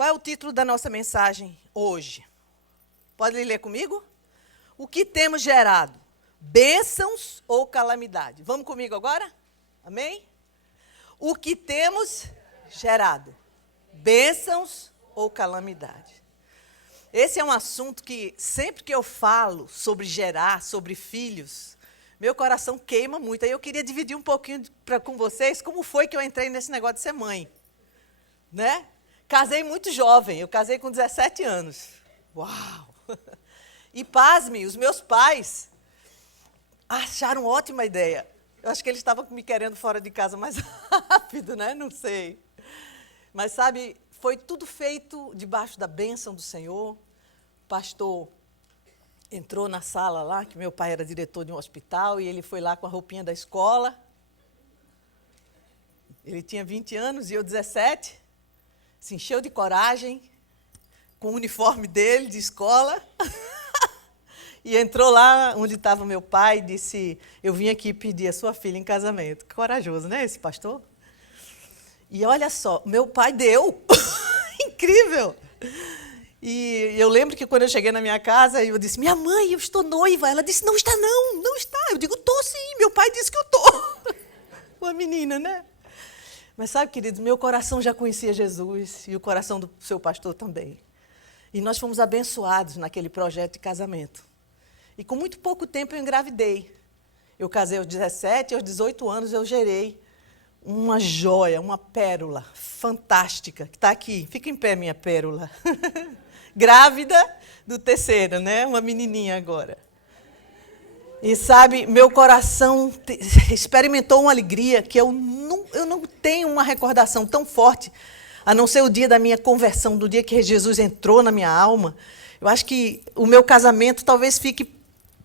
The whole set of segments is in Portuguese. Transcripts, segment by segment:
Qual é o título da nossa mensagem hoje? Pode ler comigo? O que temos gerado? Bênçãos ou calamidade? Vamos comigo agora? Amém? O que temos gerado? Bênçãos ou calamidade? Esse é um assunto que, sempre que eu falo sobre gerar, sobre filhos, meu coração queima muito. Aí eu queria dividir um pouquinho com vocês como foi que eu entrei nesse negócio de ser mãe. Né? Casei muito jovem, eu casei com 17 anos. Uau! E pasme, os meus pais acharam ótima ideia. Eu acho que eles estavam me querendo fora de casa mais rápido, né? Não sei. Mas, sabe, foi tudo feito debaixo da bênção do Senhor. O pastor entrou na sala lá, que meu pai era diretor de um hospital, e ele foi lá com a roupinha da escola. Ele tinha 20 anos e eu 17. Se encheu de coragem, com o uniforme dele de escola. E entrou lá onde estava meu pai e disse, eu vim aqui pedir a sua filha em casamento. Que corajoso, né, esse pastor? E olha só, meu pai deu. Incrível! E eu lembro que quando eu cheguei na minha casa, eu disse, minha mãe, eu estou noiva. Ela disse, não está não, não está. Eu digo, estou sim, meu pai disse que eu estou. Uma menina, né? Mas sabe, queridos, meu coração já conhecia Jesus e o coração do seu pastor também. E nós fomos abençoados naquele projeto de casamento. E com muito pouco tempo eu engravidei. Eu casei aos 17, aos 18 anos eu gerei uma joia, uma pérola fantástica, que está aqui. Fica em pé, minha pérola. Grávida do terceiro, né? Uma menininha agora. E sabe, meu coração experimentou uma alegria que eu não tenho uma recordação tão forte, a não ser o dia da minha conversão, do dia que Jesus entrou na minha alma. Eu acho que o meu casamento talvez fique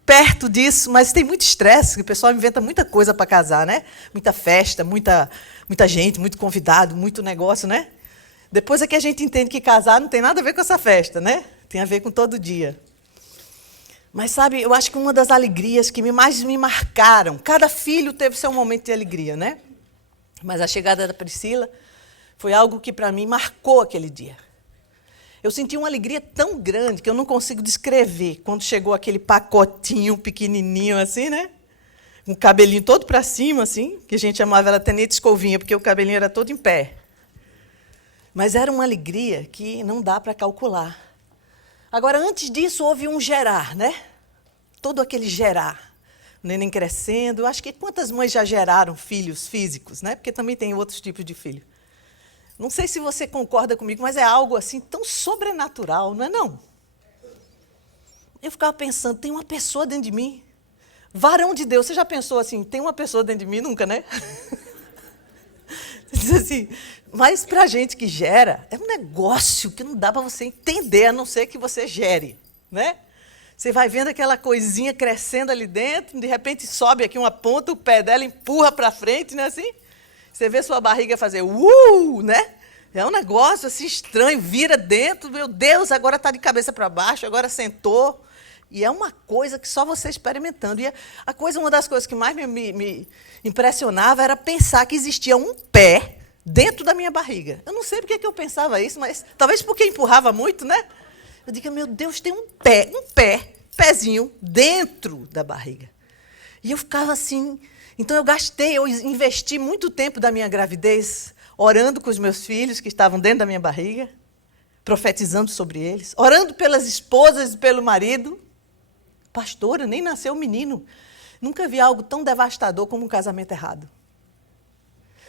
perto disso, mas tem muito estresse, o pessoal inventa muita coisa para casar, né? Muita festa, muita gente, muito convidado, muito negócio, né? Depois é que a gente entende que casar não tem nada a ver com essa festa, né? Tem a ver com todo dia. Mas, sabe, eu acho que uma das alegrias que mais me marcaram, cada filho teve seu momento de alegria, né? Mas a chegada da Priscila foi algo que, para mim, marcou aquele dia. Eu senti uma alegria tão grande que eu não consigo descrever quando chegou aquele pacotinho pequenininho assim, né? Com o cabelinho todo para cima, assim, que a gente chamava ela Tenente Escovinha, porque o cabelinho era todo em pé. Mas era uma alegria que não dá para calcular. Agora, antes disso, houve um gerar, né? Todo aquele gerar. O neném crescendo. Eu acho que quantas mães já geraram filhos físicos, né? Porque também tem outros tipos de filho. Não sei se você concorda comigo, mas é algo assim tão sobrenatural, não é não? Eu ficava pensando, tem uma pessoa dentro de mim. Varão de Deus, você já pensou assim, tem uma pessoa dentro de mim? Nunca, né? Diz assim, mas para a gente que gera, é um negócio que não dá para você entender, a não ser que você gere, né? Você vai vendo aquela coisinha crescendo ali dentro, de repente sobe aqui uma ponta, o pé dela empurra para frente, né, assim? Você vê sua barriga fazer né? É um negócio assim estranho, vira dentro, meu Deus, agora está de cabeça para baixo, agora sentou. E é uma coisa que só você experimentando. E uma das coisas que mais me impressionava era pensar que existia um pé dentro da minha barriga. Eu não sei porque que eu pensava isso, mas talvez porque empurrava muito, né? Eu digo, meu Deus, tem um pezinho dentro da barriga. E eu ficava assim. Então eu investi muito tempo da minha gravidez orando com os meus filhos que estavam dentro da minha barriga, profetizando sobre eles, orando pelas esposas e pelo marido. Pastora, nem nasceu um menino. Nunca vi algo tão devastador como um casamento errado.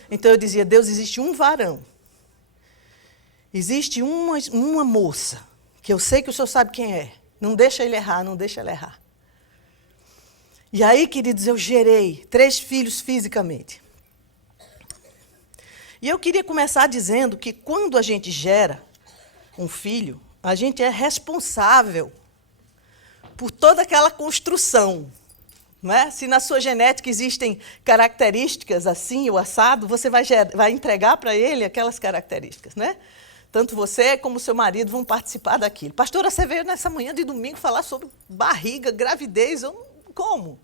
Então eu dizia, Deus, existe um varão. Existe uma moça, que eu sei que o Senhor sabe quem é. Não deixa ele errar, não deixa ela errar. E aí, queridos, eu gerei 3 filhos fisicamente. E eu queria começar dizendo que quando a gente gera um filho, a gente é responsável por toda aquela construção. Não é? Se na sua genética existem características assim, o assado, você vai entregar para ele aquelas características. Né? Tanto você como o seu marido vão participar daquilo. Pastora, você veio nessa manhã de domingo falar sobre barriga, gravidez. Como?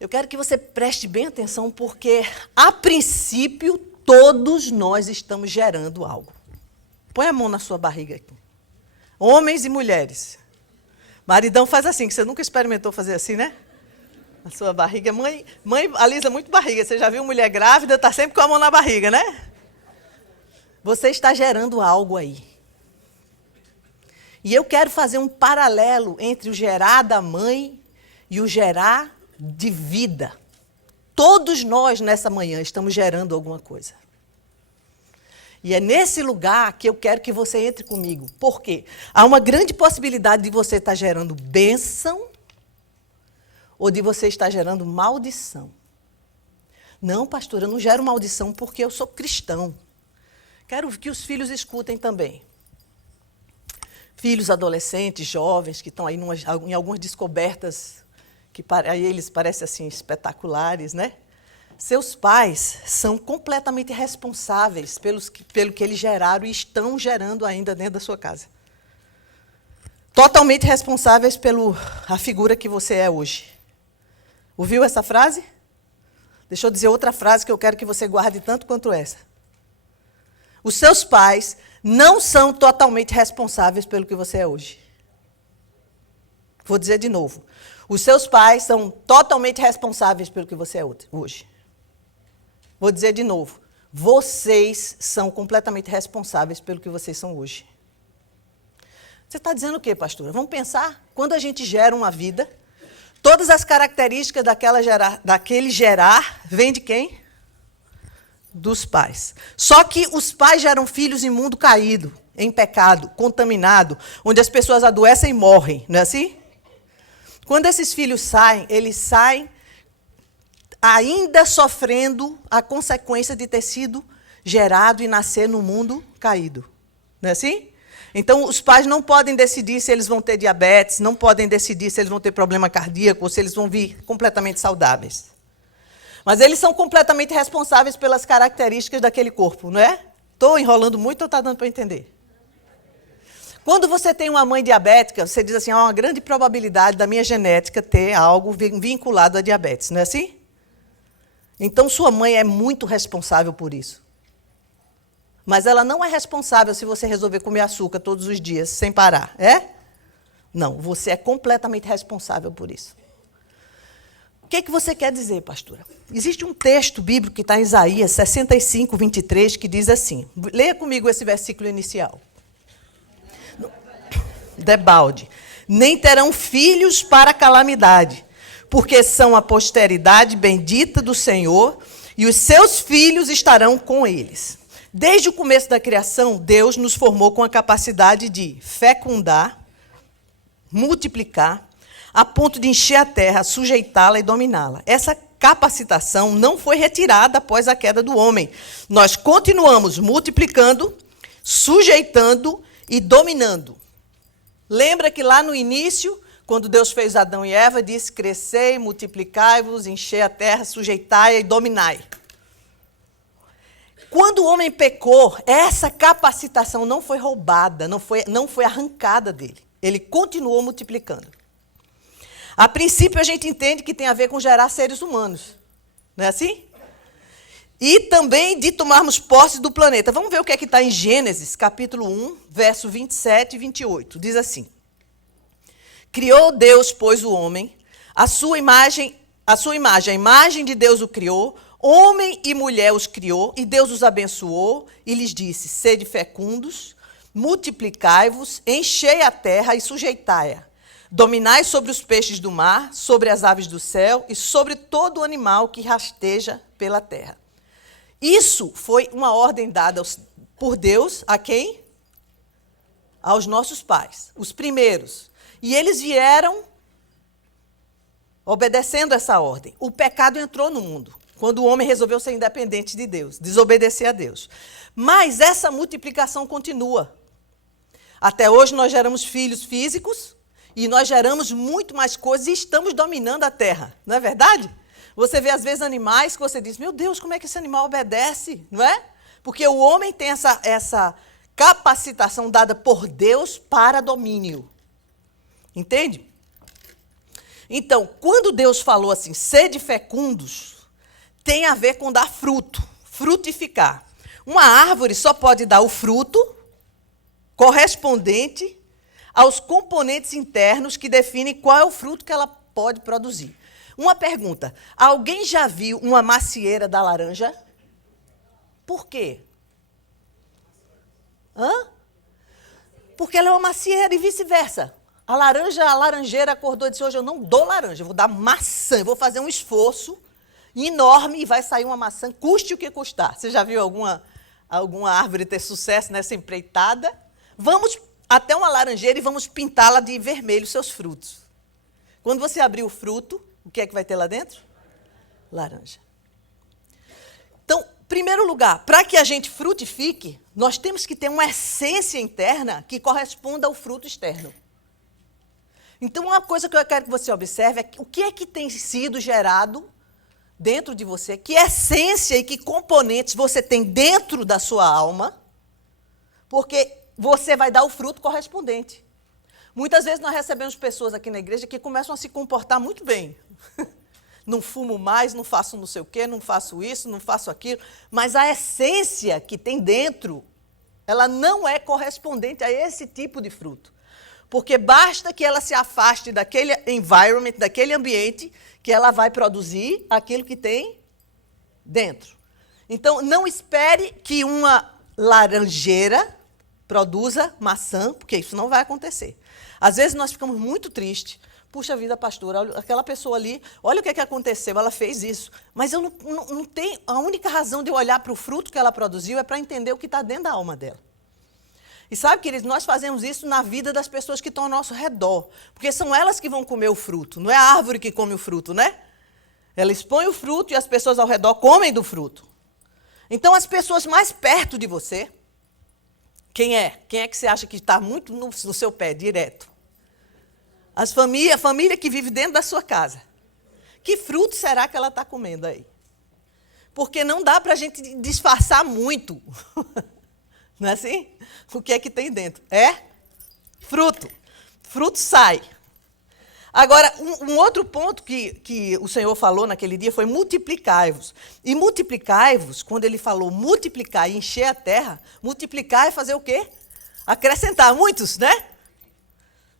Eu quero que você preste bem atenção, porque, a princípio, todos nós estamos gerando algo. Põe a mão na sua barriga aqui. Homens e mulheres. Maridão faz assim, que você nunca experimentou fazer assim, né? Na sua barriga. Mãe alisa muito barriga. Você já viu mulher grávida, está sempre com a mão na barriga, né? Você está gerando algo aí. E eu quero fazer um paralelo entre o gerar da mãe e o gerar de vida. Todos nós, nessa manhã, estamos gerando alguma coisa. E é nesse lugar que eu quero que você entre comigo. Por quê? Há uma grande possibilidade de você estar gerando bênção ou de você estar gerando maldição. Não, pastora, eu não gero maldição porque eu sou cristão. Quero que os filhos escutem também. Filhos adolescentes, jovens, que estão aí em algumas descobertas, que aí eles parecem assim espetaculares, né? Seus pais são completamente responsáveis pelo que eles geraram e estão gerando ainda dentro da sua casa. Totalmente responsáveis pela figura que você é hoje. Ouviu essa frase? Deixa eu dizer outra frase que eu quero que você guarde tanto quanto essa. Os seus pais não são totalmente responsáveis pelo que você é hoje. Vou dizer de novo. Os seus pais são totalmente responsáveis pelo que você é hoje. Vou dizer de novo. Vocês são completamente responsáveis pelo que vocês são hoje. Você está dizendo o quê, pastora? Vamos pensar. Quando a gente gera uma vida, todas as características daquele gerar vêm de quem? Dos pais. Só que os pais geram filhos em mundo caído, em pecado, contaminado, onde as pessoas adoecem e morrem. Não é assim? Quando esses filhos saem, eles saem ainda sofrendo a consequência de ter sido gerado e nascer no mundo caído. Não é assim? Então, os pais não podem decidir se eles vão ter diabetes, não podem decidir se eles vão ter problema cardíaco ou se eles vão vir completamente saudáveis. Mas eles são completamente responsáveis pelas características daquele corpo, não é? Estou enrolando muito ou está dando para entender? Quando você tem uma mãe diabética, você diz assim, há uma grande probabilidade da minha genética ter algo vinculado a diabetes, não é assim? Então, sua mãe é muito responsável por isso. Mas ela não é responsável se você resolver comer açúcar todos os dias, sem parar, é? Não, você é completamente responsável por isso. O que você quer dizer, pastora? Existe um texto bíblico que está em Isaías 65, 23, que diz assim. Leia comigo esse versículo inicial. Debalde. Nem terão filhos para a calamidade, porque são a posteridade bendita do Senhor, e os seus filhos estarão com eles. Desde o começo da criação, Deus nos formou com a capacidade de fecundar, multiplicar, a ponto de encher a terra, sujeitá-la e dominá-la. Essa capacitação não foi retirada após a queda do homem. Nós continuamos multiplicando, sujeitando e dominando. Lembra que lá no início, quando Deus fez Adão e Eva, disse, crescei, multiplicai-vos, enchei a terra, sujeitai-a e dominai. Quando o homem pecou, essa capacitação não foi roubada, não foi arrancada dele. Ele continuou multiplicando. A princípio, a gente entende que tem a ver com gerar seres humanos. Não é assim? E também de tomarmos posse do planeta. Vamos ver o que é que está em Gênesis, capítulo 1, verso 27 e 28. Diz assim. Criou Deus, pois, o homem, a sua imagem, a imagem de Deus o criou, homem e mulher os criou, e Deus os abençoou, e lhes disse, sede fecundos, multiplicai-vos, enchei a terra e sujeitai-a. Dominai sobre os peixes do mar, sobre as aves do céu, e sobre todo o animal que rasteja pela terra. Isso foi uma ordem dada por Deus a quem? Aos nossos pais, os primeiros. E eles vieram obedecendo essa ordem. O pecado entrou no mundo, quando o homem resolveu ser independente de Deus, desobedecer a Deus. Mas essa multiplicação continua. Até hoje nós geramos filhos físicos e nós geramos muito mais coisas e estamos dominando a terra. Não é verdade? Você vê às vezes animais que você diz, meu Deus, como é que esse animal obedece? Não é? Porque o homem tem essa capacitação dada por Deus para domínio. Entende? Então, quando Deus falou assim, sede fecundos, tem a ver com dar fruto, frutificar. Uma árvore só pode dar o fruto correspondente aos componentes internos que definem qual é o fruto que ela pode produzir. Uma pergunta: alguém já viu uma macieira da laranja? Por quê? Porque ela é uma macieira e vice-versa. A laranjeira acordou e disse: hoje eu não dou laranja, eu vou dar maçã, eu vou fazer um esforço enorme e vai sair uma maçã, custe o que custar. Você já viu alguma árvore ter sucesso nessa empreitada? Vamos até uma laranjeira e vamos pintá-la de vermelho, seus frutos. Quando você abrir o fruto, o que é que vai ter lá dentro? Laranja. Então, em primeiro lugar, para que a gente frutifique, nós temos que ter uma essência interna que corresponda ao fruto externo. Então, uma coisa que eu quero que você observe é o que é que tem sido gerado dentro de você, que essência e que componentes você tem dentro da sua alma, porque você vai dar o fruto correspondente. Muitas vezes nós recebemos pessoas aqui na igreja que começam a se comportar muito bem. Não fumo mais, não faço não sei o quê, não faço isso, não faço aquilo, mas a essência que tem dentro, ela não é correspondente a esse tipo de fruto. Porque basta que ela se afaste daquele environment, daquele ambiente, que ela vai produzir aquilo que tem dentro. Então, não espere que uma laranjeira produza maçã, porque isso não vai acontecer. Às vezes nós ficamos muito tristes. Puxa vida, pastora, aquela pessoa ali, olha o que aconteceu, ela fez isso. Mas eu não tenho, a única razão de eu olhar para o fruto que ela produziu é para entender o que está dentro da alma dela. E sabe, queridos, nós fazemos isso na vida das pessoas que estão ao nosso redor. Porque são elas que vão comer o fruto, não é a árvore que come o fruto, né? Ela expõe o fruto e as pessoas ao redor comem do fruto. Então, as pessoas mais perto de você, quem é? Quem é que você acha que está muito no seu pé, direto? A família que vive dentro da sua casa. Que fruto será que ela está comendo aí? Porque não dá para a gente disfarçar muito. Não é assim? O que é que tem dentro? É fruto. Fruto sai. Agora, um outro ponto que o Senhor falou naquele dia foi multiplicai-vos. E multiplicai-vos, quando ele falou multiplicar e encher a terra, multiplicar é fazer o quê? Acrescentar muitos, né?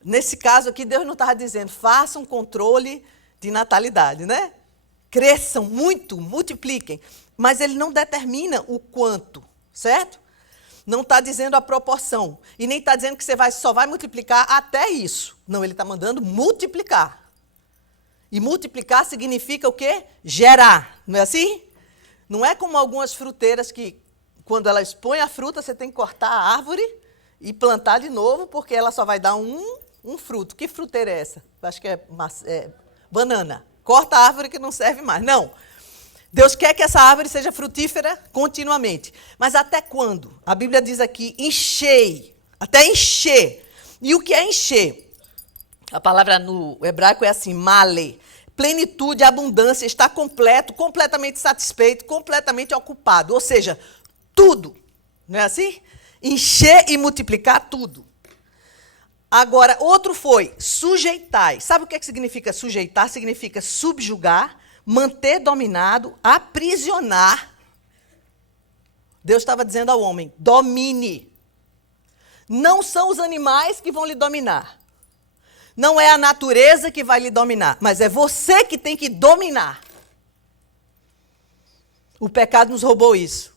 Nesse caso aqui, Deus não estava dizendo, façam controle de natalidade, né? Cresçam muito, multipliquem. Mas ele não determina o quanto, certo? Não está dizendo a proporção. E nem está dizendo que você só vai multiplicar até isso. Não, ele está mandando multiplicar. E multiplicar significa o quê? Gerar. Não é assim? Não é como algumas fruteiras que, quando ela expõe a fruta, você tem que cortar a árvore e plantar de novo, porque ela só vai dar um fruto. Que fruteira é essa? Acho que é banana. Corta a árvore que não serve mais. Não. Deus quer que essa árvore seja frutífera continuamente. Mas até quando? A Bíblia diz aqui, enchei. Até encher. E o que é encher? A palavra no hebraico é assim, male. Plenitude, abundância, está completo, completamente satisfeito, completamente ocupado. Ou seja, tudo. Não é assim? Encher e multiplicar tudo. Agora, outro foi, sujeitai. Sabe o que significa sujeitar? Significa subjugar, manter dominado, aprisionar. Deus estava dizendo ao homem, domine. Não são os animais que vão lhe dominar. Não é a natureza que vai lhe dominar, mas é você que tem que dominar. O pecado nos roubou isso.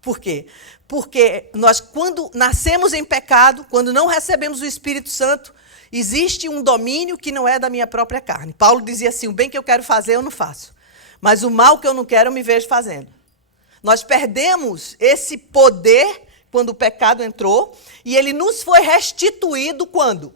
Por quê? Porque nós, quando nascemos em pecado, quando não recebemos o Espírito Santo, existe um domínio que não é da minha própria carne. Paulo dizia assim, o bem que eu quero fazer eu não faço, mas o mal que eu não quero eu me vejo fazendo. Nós perdemos esse poder quando o pecado entrou e ele nos foi restituído quando?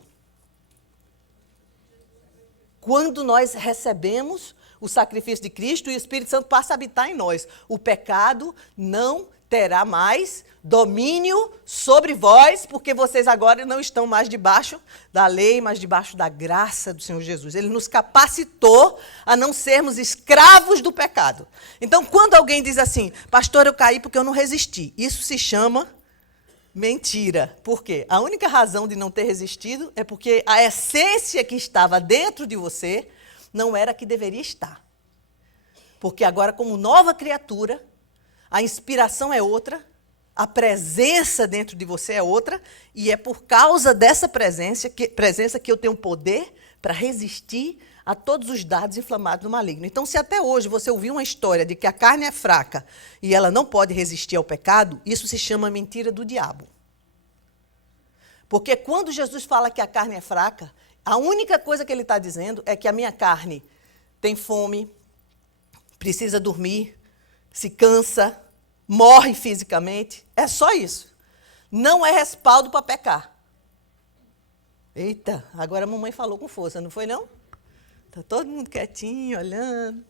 Quando nós recebemos o sacrifício de Cristo e o Espírito Santo passa a habitar em nós. O pecado não terá mais domínio sobre vós, porque vocês agora não estão mais debaixo da lei, mas debaixo da graça do Senhor Jesus. Ele nos capacitou a não sermos escravos do pecado. Então, quando alguém diz assim, pastor, eu caí porque eu não resisti, isso se chama mentira. Por quê? A única razão de não ter resistido é porque a essência que estava dentro de você não era a que deveria estar. Porque agora, como nova criatura, a inspiração é outra, a presença dentro de você é outra, e é por causa dessa presença que eu tenho poder para resistir a todos os dardos inflamados do maligno. Então, se até hoje você ouviu uma história de que a carne é fraca e ela não pode resistir ao pecado, isso se chama mentira do diabo. Porque quando Jesus fala que a carne é fraca, a única coisa que ele está dizendo é que a minha carne tem fome, precisa dormir, se cansa, morre fisicamente. É só isso. Não é respaldo para pecar. Eita, agora a mamãe falou com força, não foi não? Está todo mundo quietinho, olhando.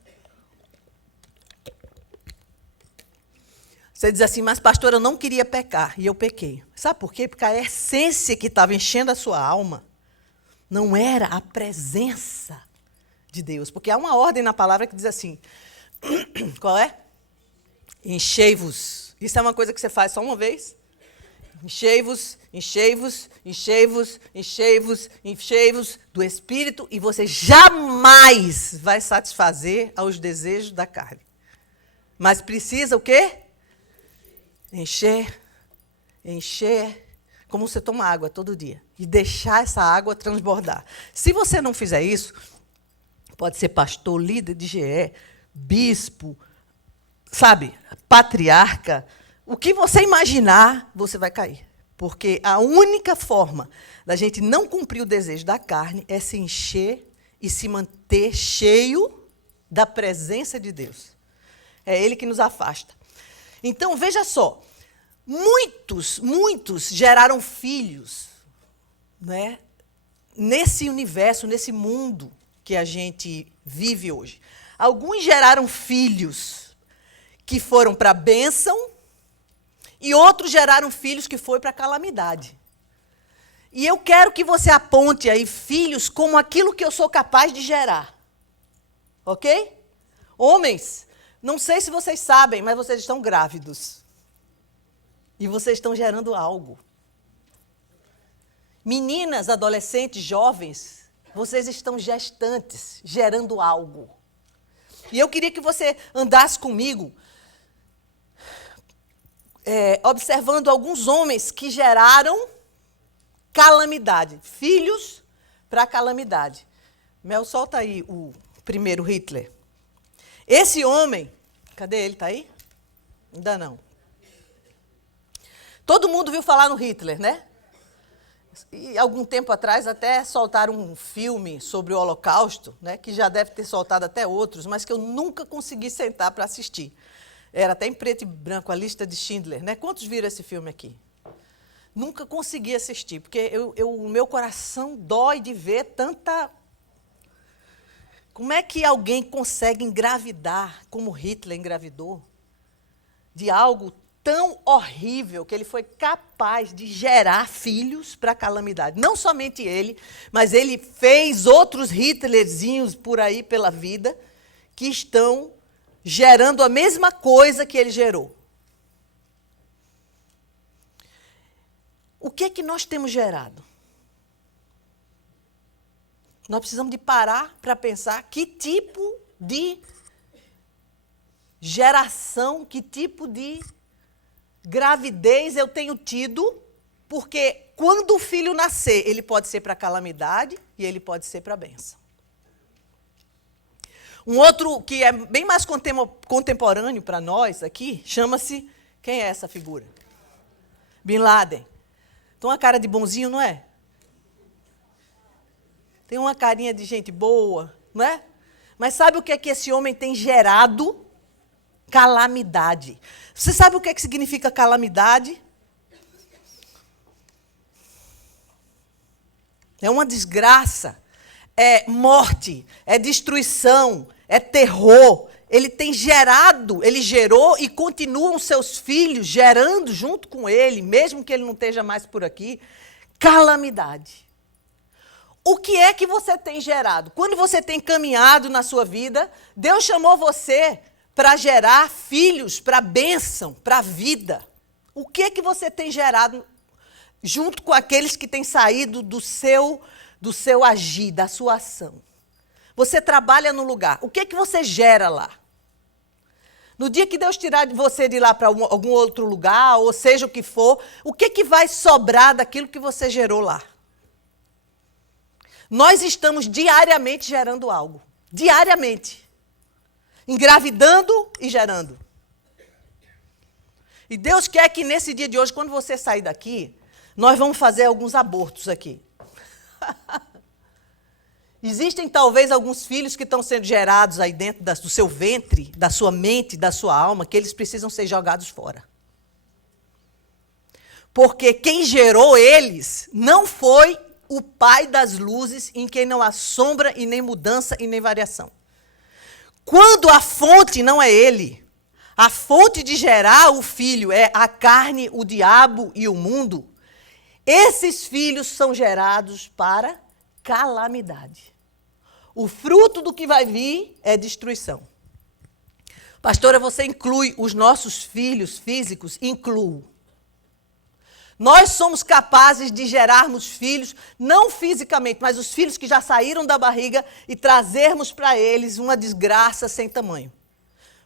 Você diz assim, mas pastor, eu não queria pecar, e eu pequei. Sabe por quê? Porque a essência que estava enchendo a sua alma não era a presença de Deus. Porque há uma ordem na palavra que diz assim, qual é? Enchei-vos. Isso é uma coisa que você faz só uma vez? Enchei-vos, enchei-vos, enchei-vos, enchei-vos, enchei-vos do Espírito, e você jamais vai satisfazer aos desejos da carne. Mas precisa o quê? Encher, encher, como você toma água todo dia. E deixar essa água transbordar. Se você não fizer isso, pode ser pastor, líder de GE, bispo, sabe, patriarca, o que você imaginar, você vai cair. Porque a única forma da gente não cumprir o desejo da carne é se encher e se manter cheio da presença de Deus. É Ele que nos afasta. Então, veja só, muitos geraram filhos, né, nesse universo, nesse mundo que a gente vive hoje. Alguns geraram filhos que foram para a bênção, e outros geraram filhos que foi para a calamidade. E eu quero que você aponte aí filhos como aquilo que eu sou capaz de gerar. Ok? Homens, não sei se vocês sabem, mas vocês estão grávidos. E vocês estão gerando algo. Meninas, adolescentes, jovens, vocês estão gestantes, gerando algo. E eu queria que você andasse comigo, observando alguns homens que geraram calamidade, filhos para calamidade. Mel, solta aí o primeiro Hitler. Esse homem, cadê ele? Está aí? Ainda não. Todo mundo viu falar no Hitler, né? E algum tempo atrás até soltaram um filme sobre o Holocausto, né, que já deve ter soltado até outros, mas que eu nunca consegui sentar para assistir. Era até em preto e branco, a lista de Schindler, né? Quantos viram esse filme aqui? Nunca consegui assistir, porque o meu coração dói de ver tanta... Como é que alguém consegue engravidar, como Hitler engravidou, de algo tão horrível que ele foi capaz de gerar filhos para a calamidade? Não somente ele, mas ele fez outros Hitlerzinhos por aí pela vida que estão gerando a mesma coisa que ele gerou. O que é que nós temos gerado? Nós precisamos de parar para pensar que tipo de geração, que tipo de gravidez eu tenho tido, porque quando o filho nascer, ele pode ser para calamidade e ele pode ser para bênção. Um outro que é bem mais contemporâneo para nós aqui, chama-se... Quem é essa figura? Bin Laden. Tem uma cara de bonzinho, não é? Tem uma carinha de gente boa, não é? Mas sabe o que é que esse homem tem gerado? Calamidade. Você sabe o que é que significa calamidade? É uma desgraça, é morte, é destruição, é terror. Ele tem gerado, ele gerou e continuam seus filhos gerando junto com ele, mesmo que ele não esteja mais por aqui, calamidade. O que é que você tem gerado? Quando você tem caminhado na sua vida, Deus chamou você para gerar filhos, para a bênção, para a vida. O que é que você tem gerado junto com aqueles que têm saído do seu agir, da sua ação? Você trabalha no lugar. O que é que você gera lá? No dia que Deus tirar você de lá para algum outro lugar, ou seja o que for, o que vai sobrar daquilo que você gerou lá? Nós estamos diariamente gerando algo. Diariamente. Engravidando e gerando. E Deus quer que nesse dia de hoje, quando você sair daqui, nós vamos fazer alguns abortos aqui. Existem talvez alguns filhos que estão sendo gerados aí dentro do seu ventre, da sua mente, da sua alma, que eles precisam ser jogados fora. Porque quem gerou eles não foi o Pai das luzes, em quem não há sombra e nem mudança e nem variação. Quando a fonte não é ele, a fonte de gerar o filho é a carne, o diabo e o mundo, esses filhos são gerados para calamidade. O fruto do que vai vir é destruição. Pastora, você inclui os nossos filhos físicos? Incluo. Nós somos capazes de gerarmos filhos, não fisicamente, mas os filhos que já saíram da barriga e trazermos para eles uma desgraça sem tamanho.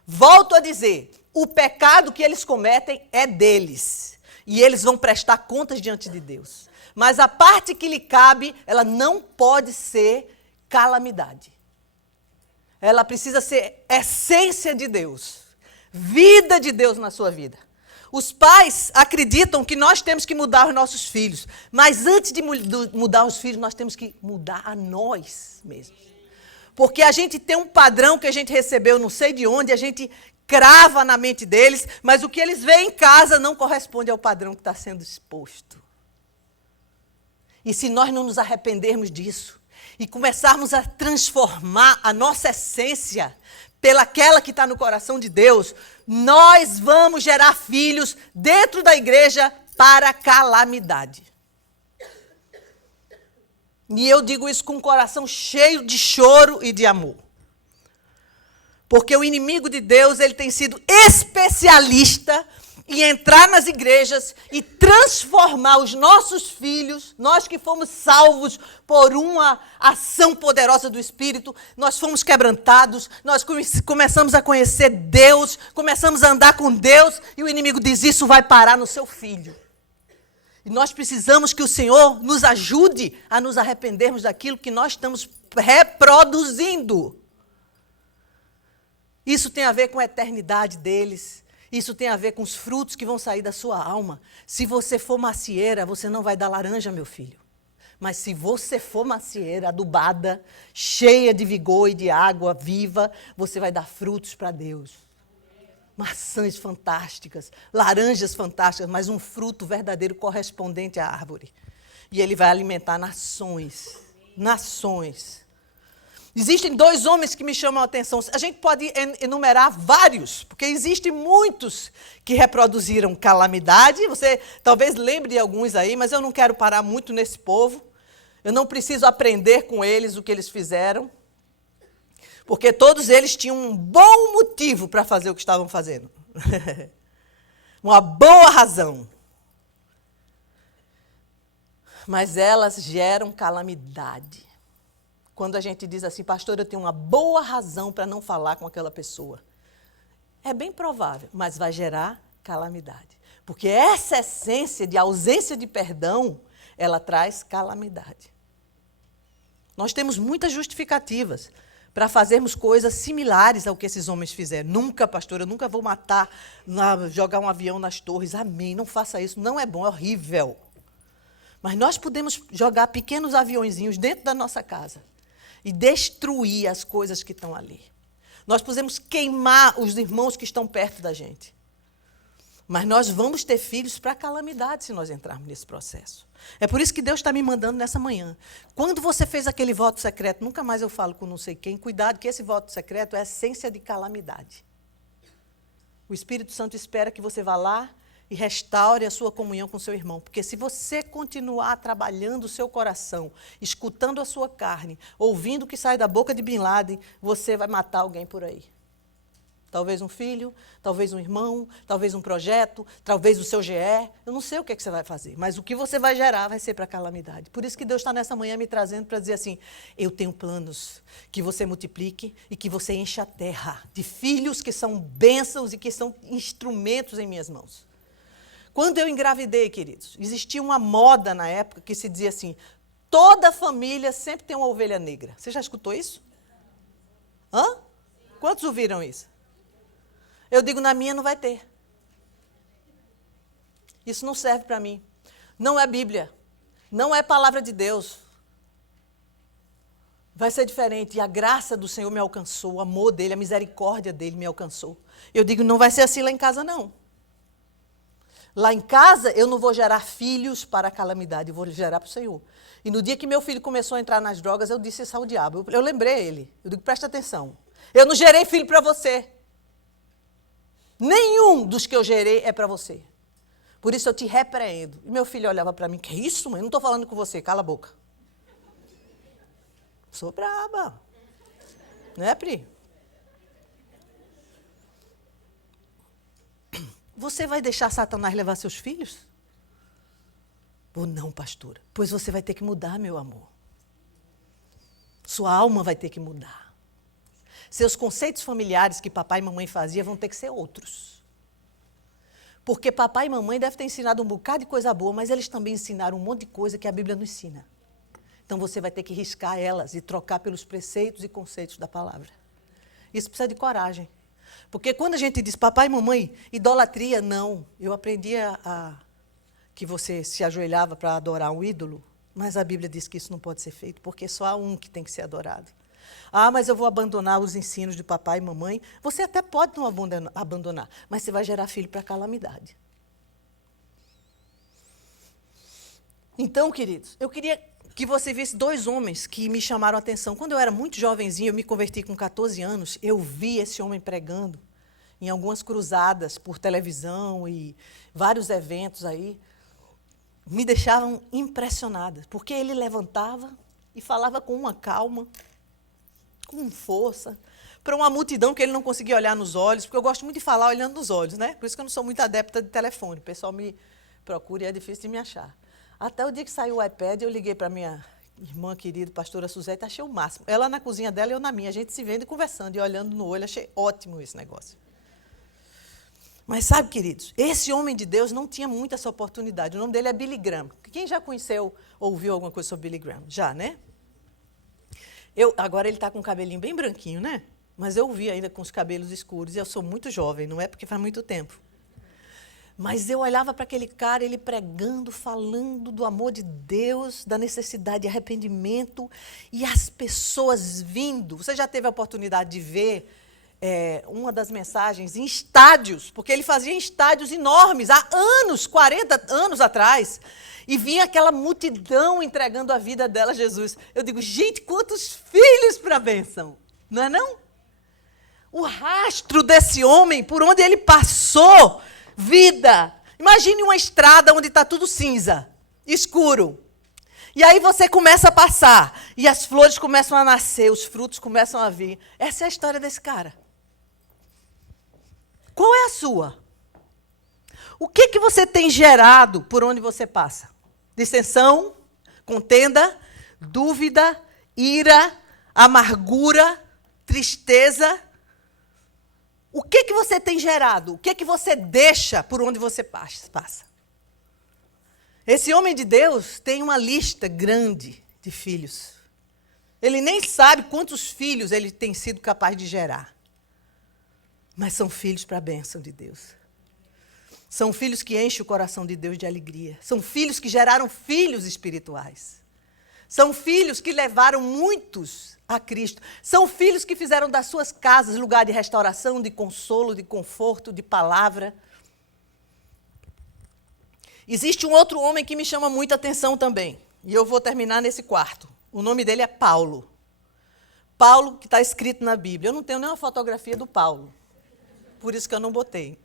Volto a dizer, o pecado que eles cometem é deles. E eles vão prestar contas diante de Deus. Mas a parte que lhe cabe, ela não pode ser calamidade. Ela precisa ser essência de Deus. Vida de Deus na sua vida. Os pais acreditam que nós temos que mudar os nossos filhos. Mas antes de mudar os filhos, nós temos que mudar a nós mesmos. Porque a gente tem um padrão que a gente recebeu não sei de onde, a gente crava na mente deles, mas o que eles veem em casa não corresponde ao padrão que está sendo exposto. E se nós não nos arrependermos disso e começarmos a transformar a nossa essência pelaquela que está no coração de Deus, nós vamos gerar filhos dentro da igreja para calamidade. E eu digo isso com o coração cheio de choro e de amor. Porque o inimigo de Deus, ele tem sido especialista em entrar nas igrejas e transformar os nossos filhos, nós que fomos salvos por uma ação poderosa do Espírito, nós fomos quebrantados, nós começamos a conhecer Deus, começamos a andar com Deus, e o inimigo diz, isso vai parar no seu filho. E nós precisamos que o Senhor nos ajude a nos arrependermos daquilo que nós estamos reproduzindo. Isso tem a ver com a eternidade deles. Isso tem a ver com os frutos que vão sair da sua alma. Se você for macieira, você não vai dar laranja, meu filho. Mas se você for macieira, adubada, cheia de vigor e de água viva, você vai dar frutos para Deus. Maçãs fantásticas, laranjas fantásticas, mas um fruto verdadeiro correspondente à árvore. E ele vai alimentar nações. Nações. Existem dois homens que me chamam a atenção. A gente pode enumerar vários, porque existem muitos que reproduziram calamidade. Você talvez lembre de alguns aí, mas eu não quero parar muito nesse povo. Eu não preciso aprender com eles o que eles fizeram, porque todos eles tinham um bom motivo para fazer o que estavam fazendo. Uma boa razão. Mas elas geram calamidade. Quando a gente diz assim, pastor, eu tenho uma boa razão para não falar com aquela pessoa. É bem provável, mas vai gerar calamidade. Porque essa essência de ausência de perdão, ela traz calamidade. Nós temos muitas justificativas para fazermos coisas similares ao que esses homens fizeram. Nunca, pastor, eu nunca vou matar, jogar um avião nas torres. Amém, não faça isso, não é bom, é horrível. Mas nós podemos jogar pequenos aviõezinhos dentro da nossa casa e destruir as coisas que estão ali. Nós podemos queimar os irmãos que estão perto da gente. Mas nós vamos ter filhos para calamidade se nós entrarmos nesse processo. É por isso que Deus está me mandando nessa manhã. Quando você fez aquele voto secreto, nunca mais eu falo com não sei quem, cuidado que esse voto secreto é a essência de calamidade. O Espírito Santo espera que você vá lá e restaure a sua comunhão com seu irmão. Porque se você continuar trabalhando o seu coração, escutando a sua carne, ouvindo o que sai da boca de Bin Laden, você vai matar alguém por aí. Talvez um filho, talvez um irmão, talvez um projeto, talvez o seu GE. Eu não sei o que é que você vai fazer, mas o que você vai gerar vai ser para a calamidade. Por isso que Deus está nessa manhã me trazendo para dizer assim, eu tenho planos que você multiplique e que você encha a terra de filhos que são bênçãos e que são instrumentos em minhas mãos. Quando eu engravidei, queridos, existia uma moda na época que se dizia assim, toda família sempre tem uma ovelha negra. Você já escutou isso? Hã? Quantos ouviram isso? Eu digo, na minha não vai ter. Isso não serve para mim. Não é Bíblia. Não é palavra de Deus. Vai ser diferente. E a graça do Senhor me alcançou, o amor dele, a misericórdia dele me alcançou. Eu digo, não vai ser assim lá em casa, não. Lá em casa, eu não vou gerar filhos para a calamidade, eu vou gerar para o Senhor. E no dia que meu filho começou a entrar nas drogas, eu disse isso ao diabo. Eu lembrei ele. Eu digo, presta atenção. Eu não gerei filho para você. Nenhum dos que eu gerei é para você. Por isso eu te repreendo. E meu filho olhava para mim, que isso, mãe? Eu não estou falando com você, cala a boca. Sou braba. Né, Pri? Você vai deixar Satanás levar seus filhos? Ou não, pastora? Pois você vai ter que mudar, meu amor. Sua alma vai ter que mudar. Seus conceitos familiares que papai e mamãe faziam vão ter que ser outros. Porque papai e mamãe devem ter ensinado um bocado de coisa boa, mas eles também ensinaram um monte de coisa que a Bíblia não ensina. Então você vai ter que riscar elas e trocar pelos preceitos e conceitos da palavra. Isso precisa de coragem. Porque quando a gente diz papai e mamãe, idolatria, não. Eu aprendi que você se ajoelhava para adorar um ídolo, mas a Bíblia diz que isso não pode ser feito, porque só há um que tem que ser adorado. Ah, mas eu vou abandonar os ensinos de papai e mamãe. Você até pode não abandonar, mas você vai gerar filho para a calamidade. Então, queridos, eu queria que você visse dois homens que me chamaram a atenção. Quando eu era muito jovenzinha, eu me converti com 14 anos, eu vi esse homem pregando em algumas cruzadas por televisão e vários eventos aí. Me deixavam impressionada, porque ele levantava e falava com uma calma, com força, para uma multidão que ele não conseguia olhar nos olhos, porque eu gosto muito de falar olhando nos olhos, né? Por isso que eu não sou muito adepta de telefone. O pessoal me procura e é difícil de me achar. Até o dia que saiu o iPad, eu liguei para minha irmã querida, pastora Suzete, achei o máximo. Ela na cozinha dela e eu na minha. A gente se vendo e conversando e olhando no olho. Achei ótimo esse negócio. Mas sabe, queridos, esse homem de Deus não tinha muita essa oportunidade. O nome dele é Billy Graham. Quem já conheceu, ouviu alguma coisa sobre Billy Graham? Já, né? Agora ele está com o cabelinho bem branquinho, né? Mas eu vi ainda com os cabelos escuros, e eu sou muito jovem, não é porque faz muito tempo. Mas eu olhava para aquele cara, ele pregando, falando do amor de Deus, da necessidade de arrependimento, e as pessoas vindo. Você já teve a oportunidade de ver uma das mensagens em estádios, porque ele fazia em estádios enormes, há anos, 40 anos atrás, e vinha aquela multidão entregando a vida dela a Jesus. Eu digo, gente, quantos filhos para a bênção, não é não? O rastro desse homem, por onde ele passou, vida. Imagine uma estrada onde está tudo cinza, escuro. E aí você começa a passar, e as flores começam a nascer, os frutos começam a vir. Essa é a história desse cara. Qual é a sua? O que você tem gerado por onde você passa? Dissensão, contenda, dúvida, ira, amargura, tristeza. O que você tem gerado? O que você deixa por onde você passa? Esse homem de Deus tem uma lista grande de filhos. Ele nem sabe quantos filhos ele tem sido capaz de gerar. Mas são filhos para a bênção de Deus. São filhos que enchem o coração de Deus de alegria. São filhos que geraram filhos espirituais. São filhos que levaram muitos a Cristo. São filhos que fizeram das suas casas lugar de restauração, de consolo, de conforto, de palavra. Existe um outro homem que me chama muita atenção também. E eu vou terminar nesse quarto. O nome dele é Paulo. Paulo, que está escrito na Bíblia. Eu não tenho nenhuma fotografia do Paulo. Por isso que eu não botei.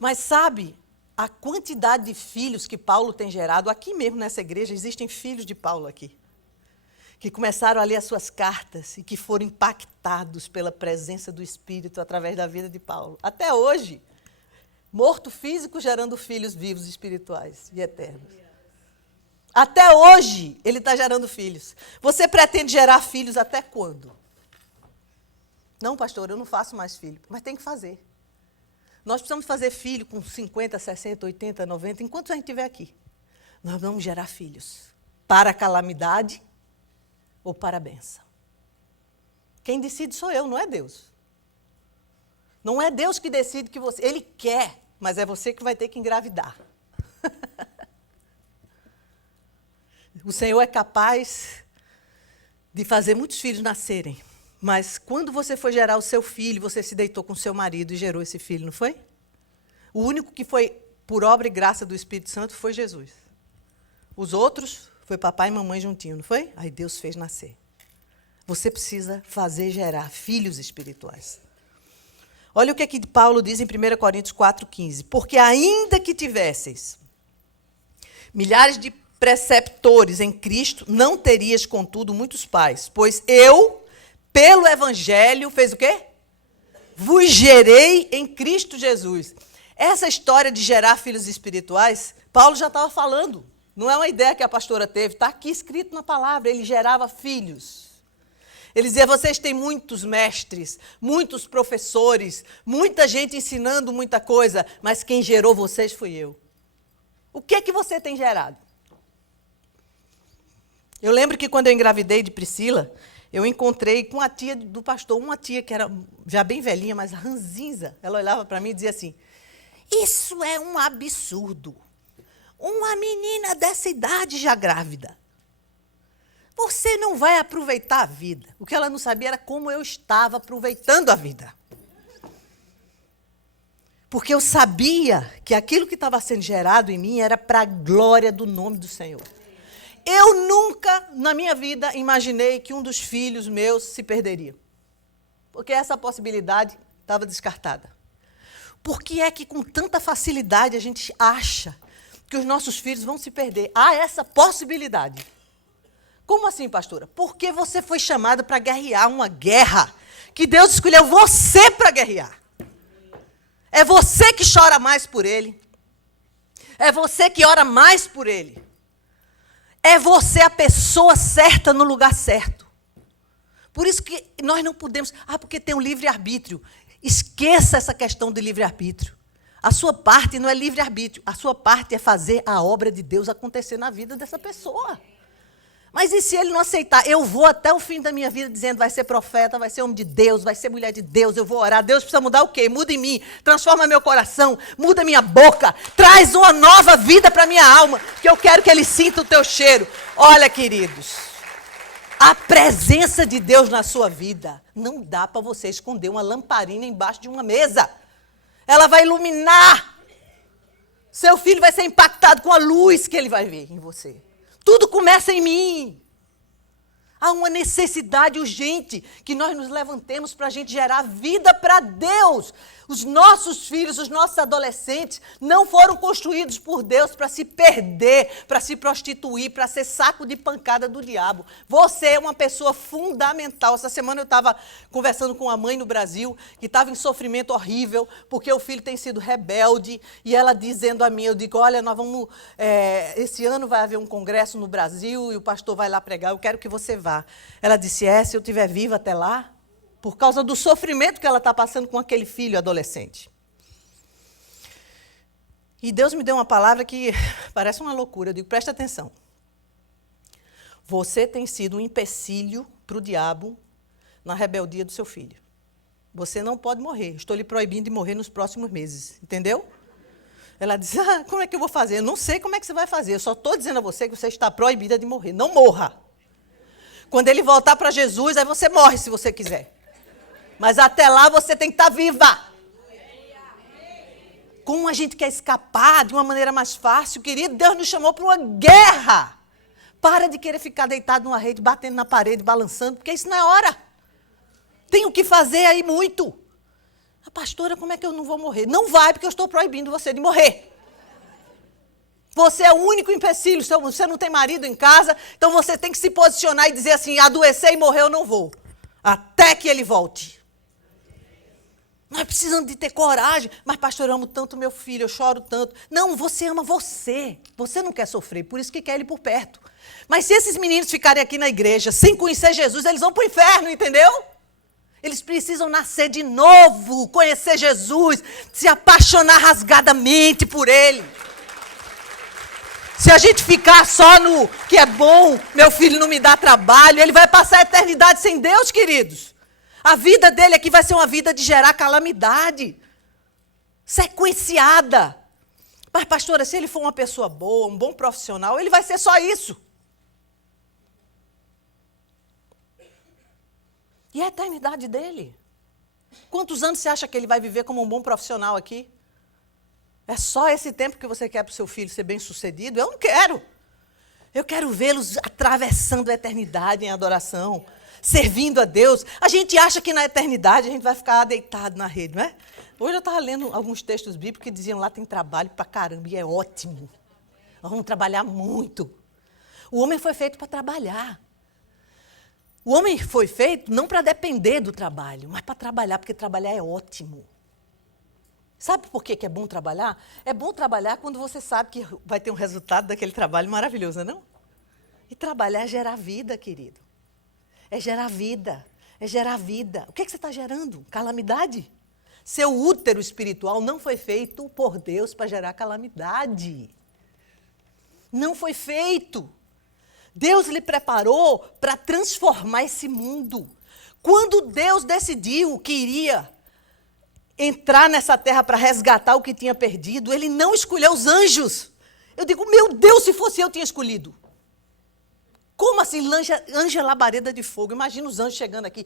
Mas sabe, a quantidade de filhos que Paulo tem gerado, aqui mesmo nessa igreja, existem filhos de Paulo aqui. que começaram a ler as suas cartas e que foram impactados pela presença do Espírito através da vida de Paulo. Até hoje, morto físico gerando filhos vivos espirituais e eternos. Até hoje, ele está gerando filhos. Você pretende gerar filhos até quando? Não, pastor, eu não faço mais filho. Mas tem que fazer. Nós precisamos fazer filho com 50, 60, 80, 90, enquanto a gente estiver aqui. Nós vamos gerar filhos para a calamidade ou para a bênção. Quem decide sou eu, não é Deus. Não é Deus que decide que você... Ele quer, mas é você que vai ter que engravidar. O Senhor é capaz de fazer muitos filhos nascerem. Mas quando você foi gerar o seu filho, você se deitou com o seu marido e gerou esse filho, não foi? O único que foi por obra e graça do Espírito Santo foi Jesus. Os outros foi papai e mamãe juntinho, não foi? Aí Deus fez nascer. Você precisa fazer gerar filhos espirituais. Olha o que aqui Paulo diz em 1 Coríntios 4,15. Porque ainda que tivesseis milhares de preceptores em Cristo, não terias, contudo, muitos pais. Pois eu, pelo Evangelho, fez o quê? Vos gerei em Cristo Jesus. Essa história de gerar filhos espirituais, Paulo já estava falando. Não é uma ideia que a pastora teve, está aqui escrito na palavra, ele gerava filhos. Ele dizia, vocês têm muitos mestres, muitos professores, muita gente ensinando muita coisa, mas quem gerou vocês fui eu. O que é que você tem gerado? Eu lembro que quando eu engravidei de Priscila, eu encontrei com a tia do pastor, uma tia que era já bem velhinha, mas ranzinza. Ela olhava para mim e dizia assim, isso é um absurdo. Uma menina dessa idade já grávida. Você não vai aproveitar a vida. O que ela não sabia era como eu estava aproveitando a vida. Porque eu sabia que aquilo que estava sendo gerado em mim era para a glória do nome do Senhor. Eu nunca, na minha vida, imaginei que um dos filhos meus se perderia. Porque essa possibilidade estava descartada. Por que é que com tanta facilidade a gente acha que os nossos filhos vão se perder? Há essa possibilidade. Como assim, pastora? Porque você foi chamada para guerrear uma guerra que Deus escolheu você para guerrear. É você que chora mais por ele. É você que ora mais por ele. É você a pessoa certa no lugar certo. Por isso que nós não podemos... porque tem um livre-arbítrio. Esqueça essa questão de livre-arbítrio. A sua parte não é livre-arbítrio. A sua parte é fazer a obra de Deus acontecer na vida dessa pessoa. Mas e se ele não aceitar? Eu vou até o fim da minha vida dizendo, vai ser profeta, vai ser homem de Deus, vai ser mulher de Deus, eu vou orar. Deus precisa mudar o quê? Muda em mim, transforma meu coração, muda minha boca, traz uma nova vida para minha alma, que eu quero que ele sinta o teu cheiro. Olha, queridos, a presença de Deus na sua vida, não dá para você esconder uma lamparina embaixo de uma mesa. Ela vai iluminar. Seu filho vai ser impactado com a luz que ele vai ver em você. Tudo começa em mim. Há uma necessidade urgente que nós nos levantemos para a gente gerar vida para Deus. Os nossos filhos, os nossos adolescentes não foram construídos por Deus para se perder, para se prostituir, para ser saco de pancada do diabo. Você é uma pessoa fundamental. Essa semana eu estava conversando com uma mãe no Brasil que estava em sofrimento horrível porque o filho tem sido rebelde e ela dizendo a mim, eu digo, olha, nós vamos, esse ano vai haver um congresso no Brasil e o pastor vai lá pregar, eu quero que você vá. Ela disse, se eu estiver viva até lá, por causa do sofrimento que ela está passando com aquele filho adolescente. E Deus me deu uma palavra que parece uma loucura. Eu digo, presta atenção. Você tem sido um empecilho para o diabo na rebeldia do seu filho. Você não pode morrer. Estou lhe proibindo de morrer nos próximos meses. Entendeu? Ela diz, como é que eu vou fazer? Eu não sei como é que você vai fazer. Eu só estou dizendo a você que você está proibida de morrer. Não morra. Quando ele voltar para Jesus, aí você morre se você quiser. Mas até lá você tem que estar viva. Como a gente quer escapar de uma maneira mais fácil, querido, Deus nos chamou para uma guerra. Para de querer ficar deitado numa rede, batendo na parede, balançando, porque isso não é hora. Tem o que fazer aí muito. Pastora, como é que eu não vou morrer? Não vai, porque eu estou proibindo você de morrer. Você é o único empecilho. Você não tem marido em casa, então você tem que se posicionar e dizer assim, adoecer e morrer eu não vou. Até que ele volte. Nós precisamos de ter coragem. Mas, pastor, eu amo tanto meu filho, eu choro tanto. Não, você ama você. Você não quer sofrer, por isso que quer ele por perto. Mas se esses meninos ficarem aqui na igreja sem conhecer Jesus, eles vão para o inferno, entendeu? Eles precisam nascer de novo, conhecer Jesus, se apaixonar rasgadamente por Ele. Se a gente ficar só no que é bom, meu filho não me dá trabalho, ele vai passar a eternidade sem Deus, queridos. A vida dele aqui vai ser uma vida de gerar calamidade, sequenciada. Mas, pastora, se ele for uma pessoa boa, um bom profissional, ele vai ser só isso. E a eternidade dele? Quantos anos você acha que ele vai viver como um bom profissional aqui? É só esse tempo que você quer para o seu filho ser bem-sucedido? Eu não quero. Eu quero vê-los atravessando a eternidade em adoração, servindo a Deus. A gente acha que na eternidade a gente vai ficar deitado na rede, não é? Hoje eu estava lendo alguns textos bíblicos que diziam lá tem trabalho pra caramba e é ótimo. Nós vamos trabalhar muito. O homem foi feito para trabalhar. O homem foi feito não para depender do trabalho, mas para trabalhar, porque trabalhar é ótimo. Sabe por que é bom trabalhar? É bom trabalhar quando você sabe que vai ter um resultado daquele trabalho maravilhoso, não? E trabalhar é gerar vida, querido. É gerar vida. É gerar vida. O que você está gerando? Calamidade? Seu útero espiritual não foi feito por Deus para gerar calamidade. Não foi feito. Deus lhe preparou para transformar esse mundo. Quando Deus decidiu que iria entrar nessa terra para resgatar o que tinha perdido, Ele não escolheu os anjos. Eu digo, meu Deus, se fosse eu, tinha escolhido. Como assim, anja labareda de fogo? Imagina os anjos chegando aqui.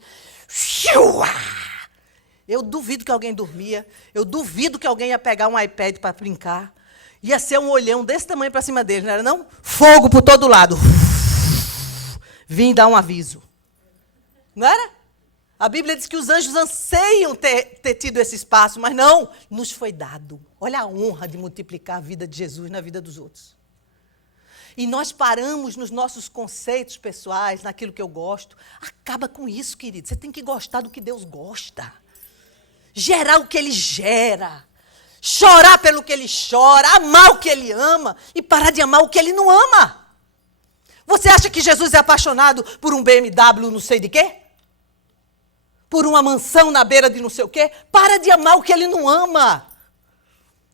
Eu duvido que alguém dormia. Eu duvido que alguém ia pegar um iPad para brincar. Ia ser um olhão desse tamanho para cima dele, não era não? Fogo por todo lado. Vim dar um aviso. Não era? A Bíblia diz que os anjos anseiam ter tido esse espaço, mas não, nos foi dado. Olha a honra de multiplicar a vida de Jesus na vida dos outros. E nós paramos nos nossos conceitos pessoais, naquilo que eu gosto. Acaba com isso, querido. Você tem que gostar do que Deus gosta. Gerar o que Ele gera. Chorar pelo que Ele chora. Amar o que Ele ama. E parar de amar o que Ele não ama. Você acha que Jesus é apaixonado por um BMW não sei de quê? Por uma mansão na beira de não sei o quê? Para de amar o que Ele não ama.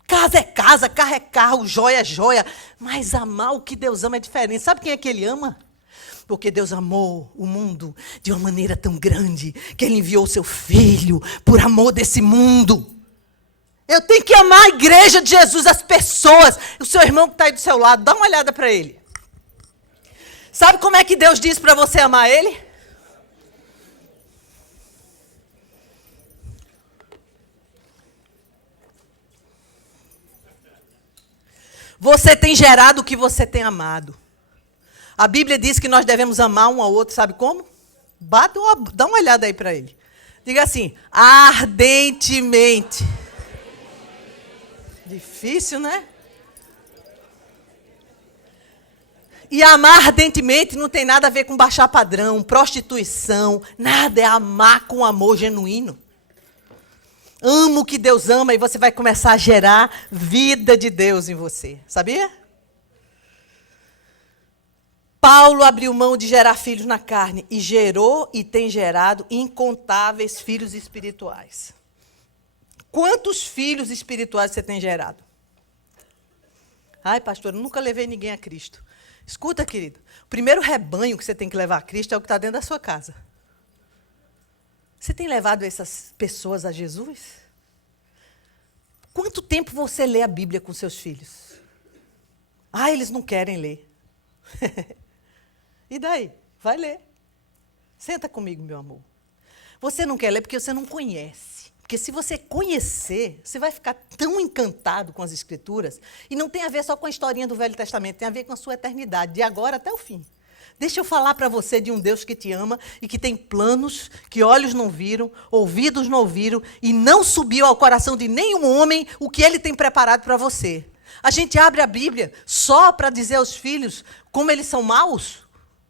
Casa é casa, carro é carro, joia é joia. Mas amar o que Deus ama é diferente. Sabe quem é que Ele ama? Porque Deus amou o mundo de uma maneira tão grande que Ele enviou o seu Filho por amor desse mundo. Eu tenho que amar a igreja de Jesus, as pessoas. O seu irmão que está aí do seu lado, dá uma olhada para ele. Sabe como é que Deus diz para você amar Ele? Você tem gerado o que você tem amado. A Bíblia diz que nós devemos amar um ao outro, sabe como? Dá uma olhada aí para ele. Diga assim, ardentemente. Difícil, né? E amar ardentemente não tem nada a ver com baixar padrão, prostituição, nada, é amar com amor genuíno. Ama o que Deus ama e você vai começar a gerar vida de Deus em você. Sabia? Paulo abriu mão de gerar filhos na carne e gerou e tem gerado incontáveis filhos espirituais. Quantos filhos espirituais você tem gerado? Ai, pastor, eu nunca levei ninguém a Cristo. Escuta, querido, o primeiro rebanho que você tem que levar a Cristo é o que está dentro da sua casa. Você tem levado essas pessoas a Jesus? Quanto tempo você lê a Bíblia com seus filhos? Ah, eles não querem ler. E daí? Vai ler. Senta comigo, meu amor. Você não quer ler porque você não conhece. Porque se você conhecer, você vai ficar tão encantado com as Escrituras. E não tem a ver só com a historinha do Velho Testamento, tem a ver com a sua eternidade, de agora até o fim. Deixa eu falar para você de um Deus que te ama e que tem planos que olhos não viram, ouvidos não ouviram e não subiu ao coração de nenhum homem o que Ele tem preparado para você. A gente abre a Bíblia só para dizer aos filhos como eles são maus.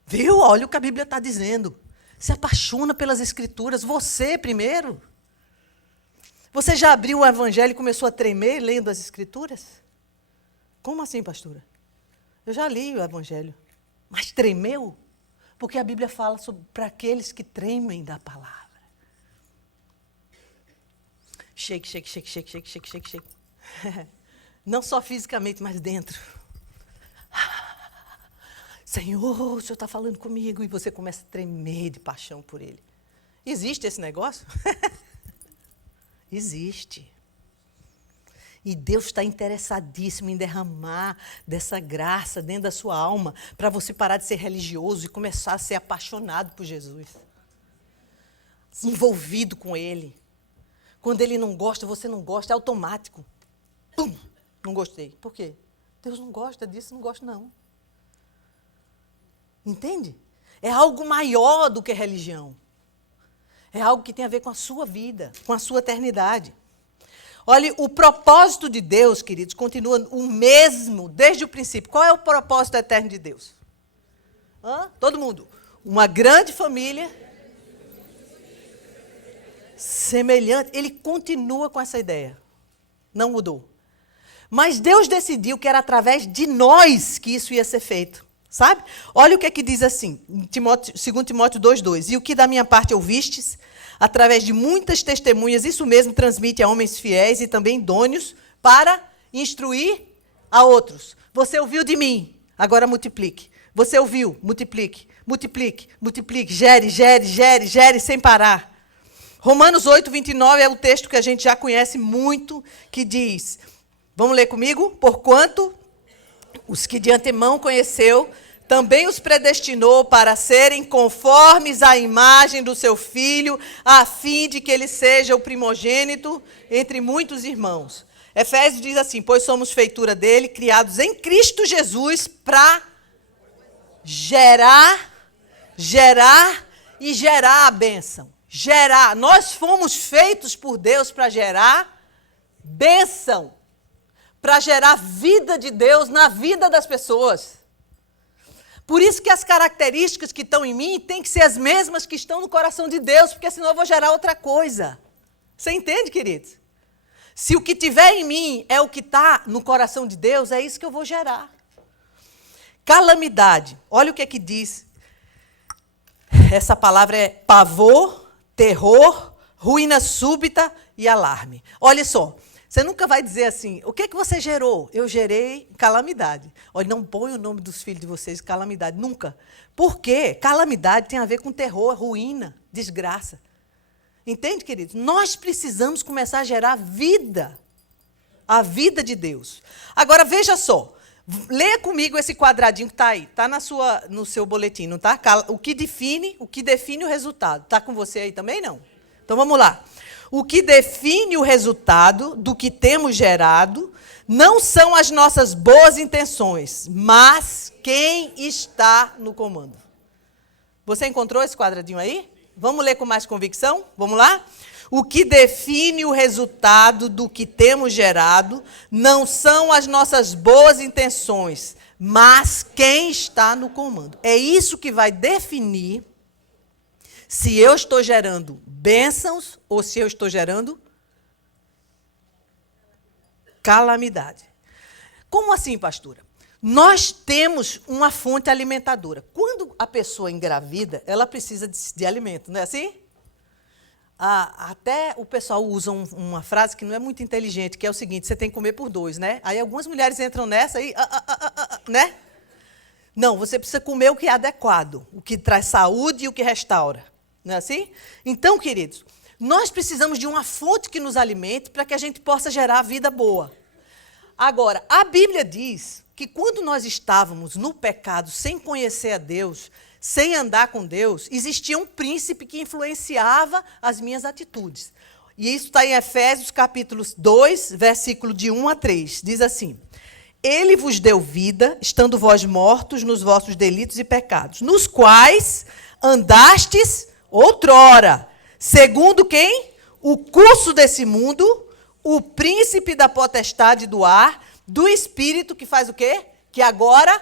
Viu? Olha o que a Bíblia está dizendo. Se apaixona pelas Escrituras, você primeiro. Você já abriu o Evangelho e começou a tremer lendo as Escrituras? Como assim, pastora? Eu já li o Evangelho, mas tremeu? Porque a Bíblia fala para aqueles que tremem da palavra. Shake, shake, shake, shake, shake, shake, shake, shake. Não só fisicamente, mas dentro. Senhor, o Senhor está falando comigo. E você começa a tremer de paixão por Ele. Existe esse negócio? Existe. E Deus está interessadíssimo em derramar dessa graça dentro da sua alma para você parar de ser religioso e começar a ser apaixonado por Jesus. Envolvido com Ele. Quando Ele não gosta, você não gosta, é automático. Pum! Não gostei. Por quê? Deus não gosta disso, não gosta não. Entende? É algo maior do que religião. É algo que tem a ver com a sua vida, com a sua eternidade. Olha, o propósito de Deus, queridos, continua o mesmo desde o princípio. Qual é o propósito eterno de Deus? Todo mundo. Uma grande família semelhante. Ele continua com essa ideia. Não mudou. Mas Deus decidiu que era através de nós que isso ia ser feito. Sabe? Olha o que é que diz assim, 2 Timóteo 2,2. E o que da minha parte ouvistes, através de muitas testemunhas, isso mesmo transmite a homens fiéis e também idôneos para instruir a outros. Você ouviu de mim, agora multiplique. Você ouviu, multiplique, multiplique, multiplique, gere sem parar. Romanos 8,29 é o texto que a gente já conhece muito, que diz, vamos ler comigo? Porquanto os que de antemão conheceu, também os predestinou para serem conformes à imagem do seu Filho, a fim de que ele seja o primogênito entre muitos irmãos. Efésios diz assim, pois somos feitura dele, criados em Cristo Jesus para gerar a bênção. Gerar. Nós fomos feitos por Deus para gerar bênção. Para gerar vida de Deus na vida das pessoas. Por isso que as características que estão em mim têm que ser as mesmas que estão no coração de Deus, porque senão eu vou gerar outra coisa. Você entende, queridos? Se o que tiver em mim é o que está no coração de Deus, é isso que eu vou gerar. Calamidade. Olha o que é que diz. Essa palavra é pavor, terror, ruína súbita e alarme. Olha só. Você nunca vai dizer assim, o que é que você gerou? Eu gerei calamidade. Olha, não põe o nome dos filhos de vocês calamidade, nunca. Por quê? Calamidade tem a ver com terror, ruína, desgraça. Entende, queridos? Nós precisamos começar a gerar vida. A vida de Deus. Agora, veja só. Leia comigo esse quadradinho que está aí. Está no seu boletim, não está? O que define o resultado. Está com você aí também, não? Então, vamos lá. O que define o resultado do que temos gerado não são as nossas boas intenções, mas quem está no comando. Você encontrou esse quadradinho aí? Vamos ler com mais convicção? Vamos lá? O que define o resultado do que temos gerado não são as nossas boas intenções, mas quem está no comando. É isso que vai definir se eu estou gerando bênçãos ou se eu estou gerando calamidade. Como assim, pastora? Nós temos uma fonte alimentadora. Quando a pessoa engravida, ela precisa de alimento, não é assim? Até o pessoal usa uma frase que não é muito inteligente, que é o seguinte, você tem que comer por 2, né? Aí algumas mulheres entram nessa e... né? Não, você precisa comer o que é adequado, o que traz saúde e o que restaura. Não é assim? Então, queridos, nós precisamos de uma fonte que nos alimente para que a gente possa gerar vida boa. Agora, a Bíblia diz que quando nós estávamos no pecado, sem conhecer a Deus, sem andar com Deus, existia um príncipe que influenciava as minhas atitudes. E isso está em Efésios capítulo 2, versículo de 1 a 3. Diz assim, ele vos deu vida, estando vós mortos nos vossos delitos e pecados, nos quais andastes outrora, segundo quem? O curso desse mundo, o príncipe da potestade do ar, do Espírito que faz o quê? Que agora,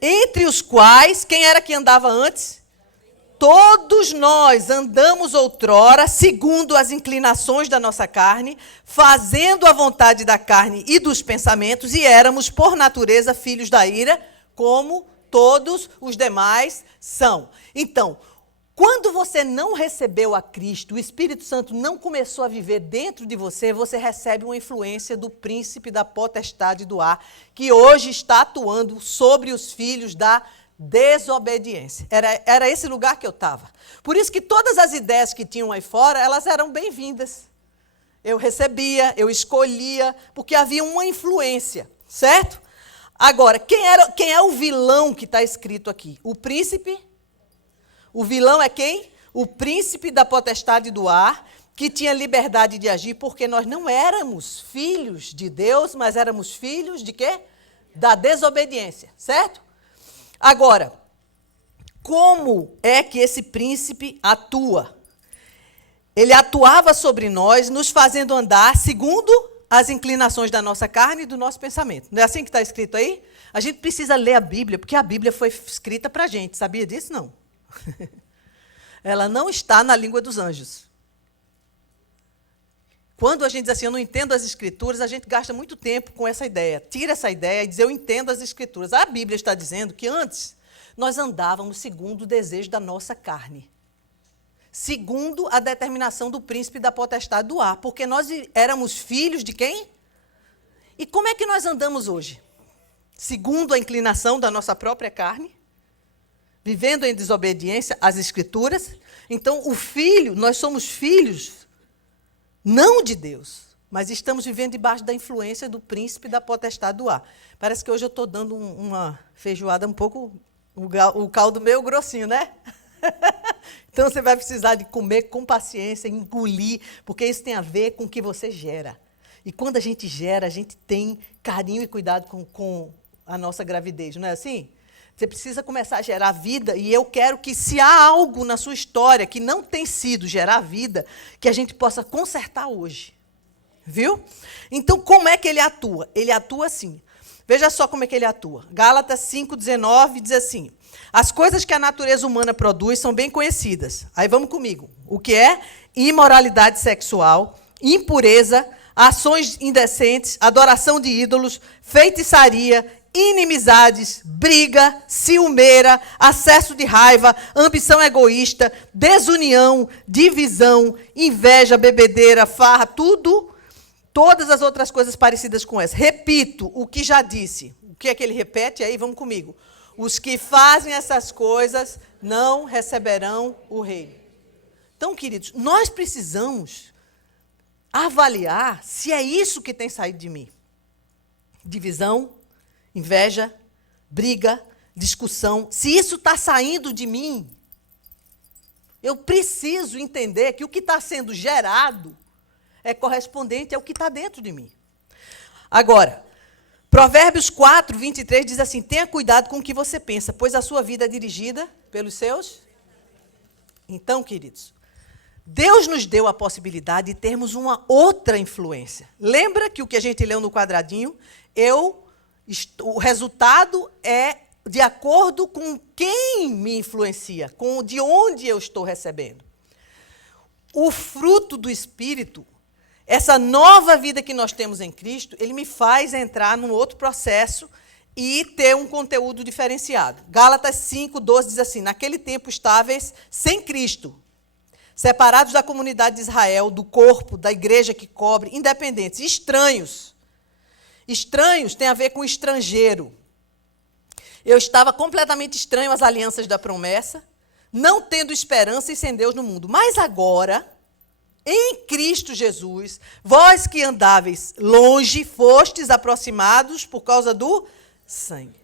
entre os quais, quem era que andava antes? Todos nós andamos outrora, segundo as inclinações da nossa carne, fazendo a vontade da carne e dos pensamentos, e éramos, por natureza, filhos da ira, como todos os demais são. Então, quando você não recebeu a Cristo, o Espírito Santo não começou a viver dentro de você, você recebe uma influência do príncipe da potestade do ar, que hoje está atuando sobre os filhos da desobediência. Era esse lugar que eu estava. Por isso que todas as ideias que tinham aí fora, elas eram bem-vindas. Eu recebia, eu escolhia, porque havia uma influência, certo? Agora, quem é o vilão que está escrito aqui? O príncipe. O vilão é quem? O príncipe da potestade do ar, que tinha liberdade de agir, porque nós não éramos filhos de Deus, mas éramos filhos de quê? Da desobediência, certo? Agora, como é que esse príncipe atua? Ele atuava sobre nós, nos fazendo andar segundo as inclinações da nossa carne e do nosso pensamento. Não é assim que está escrito aí? A gente precisa ler a Bíblia, porque a Bíblia foi escrita para a gente. Sabia disso? Não. Ela não está na língua dos anjos. Quando a gente diz assim, eu não entendo as Escrituras, a gente gasta muito tempo com essa ideia. Tira essa ideia e diz, eu entendo as Escrituras. A Bíblia está dizendo que antes nós andávamos segundo o desejo da nossa carne. Segundo a determinação do príncipe da potestade do ar. Porque nós éramos filhos de quem? E como é que nós andamos hoje? Segundo a inclinação da nossa própria carne? Vivendo em desobediência às Escrituras. Então, o filho, nós somos filhos, não de Deus, mas estamos vivendo debaixo da influência do príncipe da potestade do ar. Parece que hoje eu estou dando uma feijoada um pouco, o caldo meio grossinho, né? Então, você vai precisar de comer com paciência, engolir, porque isso tem a ver com o que você gera. E quando a gente gera, a gente tem carinho e cuidado com a nossa gravidez, não é assim? Você precisa começar a gerar vida, e eu quero que, se há algo na sua história que não tem sido gerar vida, que a gente possa consertar hoje. Viu? Então, como é que ele atua? Ele atua assim. Veja só como é que ele atua. Gálatas 5,19 diz assim, as coisas que a natureza humana produz são bem conhecidas. Aí vamos comigo. O que é? Imoralidade sexual, impureza, ações indecentes, adoração de ídolos, feitiçaria, inimizades, briga, ciumeira, acesso de raiva, ambição egoísta, desunião, divisão, inveja, bebedeira, farra, todas as outras coisas parecidas com essa. Repito o que já disse. O que é que ele repete? Aí vamos comigo. Os que fazem essas coisas não receberão o reino. Então, queridos, nós precisamos avaliar se é isso que tem saído de mim. Divisão, inveja, briga, discussão. Se isso está saindo de mim, eu preciso entender que o que está sendo gerado é correspondente ao que está dentro de mim. Agora, Provérbios 4, 23 diz assim, tenha cuidado com o que você pensa, pois a sua vida é dirigida pelos seus. Então, queridos, Deus nos deu a possibilidade de termos uma outra influência. Lembra que o que a gente leu no quadradinho, o resultado é de acordo com quem me influencia, com de onde eu estou recebendo. O fruto do Espírito, essa nova vida que nós temos em Cristo, ele me faz entrar num outro processo e ter um conteúdo diferenciado. Gálatas 5, 12 diz assim, naquele tempo estáveis sem Cristo, separados da comunidade de Israel, do corpo, da igreja que cobre, independentes, estranhos. Estranhos tem a ver com estrangeiro. Eu estava completamente estranho às alianças da promessa, não tendo esperança e sem Deus no mundo. Mas agora, em Cristo Jesus, vós que andáveis longe, fostes aproximados por causa do sangue.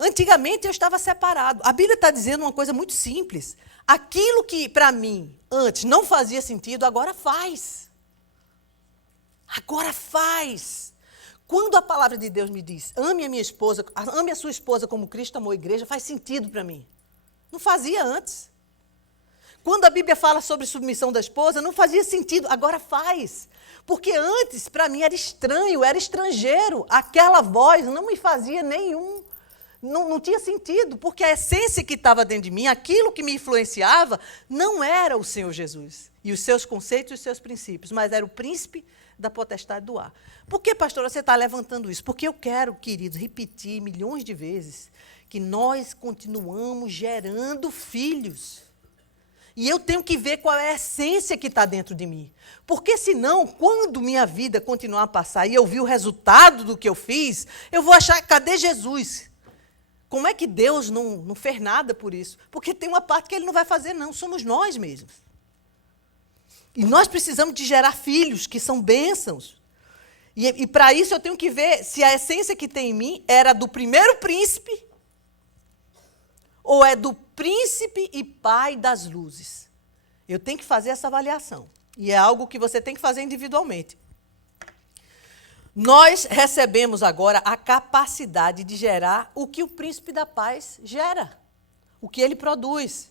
Antigamente eu estava separado. A Bíblia está dizendo uma coisa muito simples. Aquilo que para mim antes não fazia sentido, agora faz. Agora faz. Quando a palavra de Deus me diz, ame a minha esposa, ame a sua esposa como Cristo amou a igreja, faz sentido para mim. Não fazia antes. Quando a Bíblia fala sobre submissão da esposa, não fazia sentido, agora faz. Porque antes, para mim, era estranho, era estrangeiro. Aquela voz não me fazia nenhum. Não tinha sentido, porque a essência que estava dentro de mim, aquilo que me influenciava, não era o Senhor Jesus. E os seus conceitos e os seus princípios, mas era o príncipe da potestade do ar. Por que, pastora, você está levantando isso? Porque eu quero, queridos, repetir milhões de vezes que nós continuamos gerando filhos. E eu tenho que ver qual é a essência que está dentro de mim. Porque, senão, quando minha vida continuar a passar e eu vi o resultado do que eu fiz, eu vou achar, cadê Jesus? Como é que Deus não fez nada por isso? Porque tem uma parte que Ele não vai fazer, não. Somos nós mesmos. E nós precisamos de gerar filhos que são bênçãos. E para isso eu tenho que ver se a essência que tem em mim era do primeiro príncipe ou é do príncipe e pai das luzes. Eu tenho que fazer essa avaliação. E é algo que você tem que fazer individualmente. Nós recebemos agora a capacidade de gerar o que o príncipe da paz gera, o que ele produz.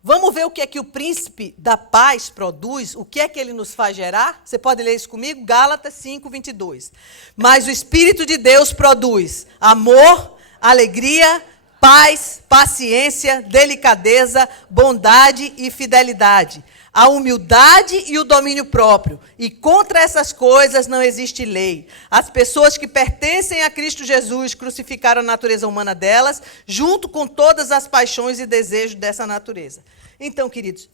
Vamos ver o que é que o príncipe da paz produz, o que é que ele nos faz gerar? Você pode ler isso comigo? Gálatas 5:22. Mas o Espírito de Deus produz amor, alegria, paz, paciência, delicadeza, bondade e fidelidade, a humildade e o domínio próprio. E contra essas coisas não existe lei. As pessoas que pertencem a Cristo Jesus crucificaram a natureza humana delas, junto com todas as paixões e desejos dessa natureza. Então, queridos,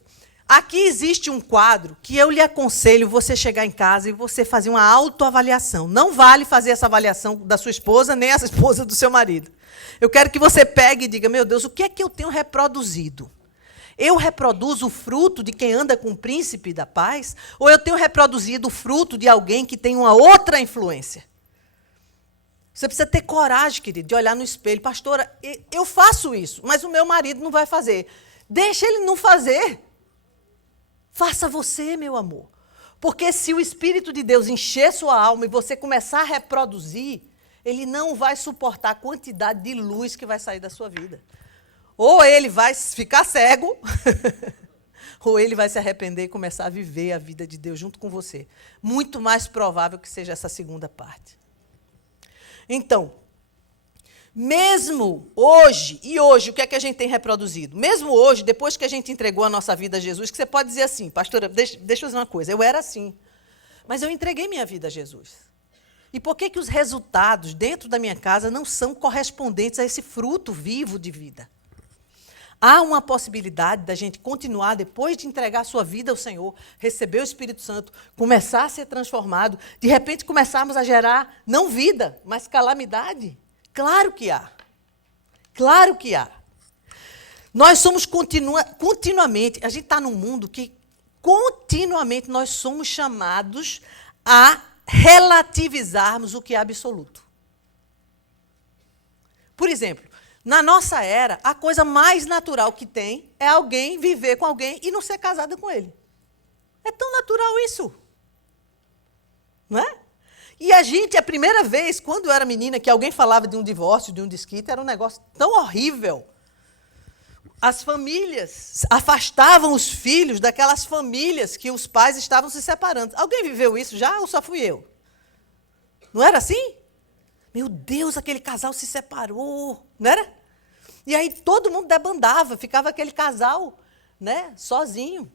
aqui existe um quadro que eu lhe aconselho você chegar em casa e você fazer uma autoavaliação. Não vale fazer essa avaliação da sua esposa, nem a esposa do seu marido. Eu quero que você pegue e diga, meu Deus, o que é que eu tenho reproduzido? Eu reproduzo o fruto de quem anda com o príncipe da paz? Ou eu tenho reproduzido o fruto de alguém que tem uma outra influência? Você precisa ter coragem, querido, de olhar no espelho. Pastora, eu faço isso, mas o meu marido não vai fazer. Deixa ele não fazer. Faça você, meu amor. Porque se o Espírito de Deus encher sua alma e você começar a reproduzir, ele não vai suportar a quantidade de luz que vai sair da sua vida. Ou ele vai ficar cego, ou ele vai se arrepender e começar a viver a vida de Deus junto com você. Muito mais provável que seja essa segunda parte. Então, mesmo hoje, o que é que a gente tem reproduzido? Mesmo hoje, depois que a gente entregou a nossa vida a Jesus, que você pode dizer assim, pastora, deixa eu dizer uma coisa, eu era assim, mas eu entreguei minha vida a Jesus. E por que os resultados dentro da minha casa não são correspondentes a esse fruto vivo de vida? Há uma possibilidade da gente continuar, depois de entregar a sua vida ao Senhor, receber o Espírito Santo, começar a ser transformado, de repente começarmos a gerar, não vida, mas calamidade? Claro que há. Claro que há. Nós somos continuamente, a gente está num mundo que continuamente nós somos chamados a relativizarmos o que é absoluto. Por exemplo, na nossa era, a coisa mais natural que tem é alguém viver com alguém e não ser casada com ele. É tão natural isso. Não é? E a primeira vez, quando eu era menina, que alguém falava de um divórcio, de um desquite, era um negócio tão horrível. As famílias afastavam os filhos daquelas famílias que os pais estavam se separando. Alguém viveu isso já ou só fui eu? Não era assim? Meu Deus, aquele casal se separou, não era? E aí todo mundo debandava, ficava aquele casal, né, sozinho.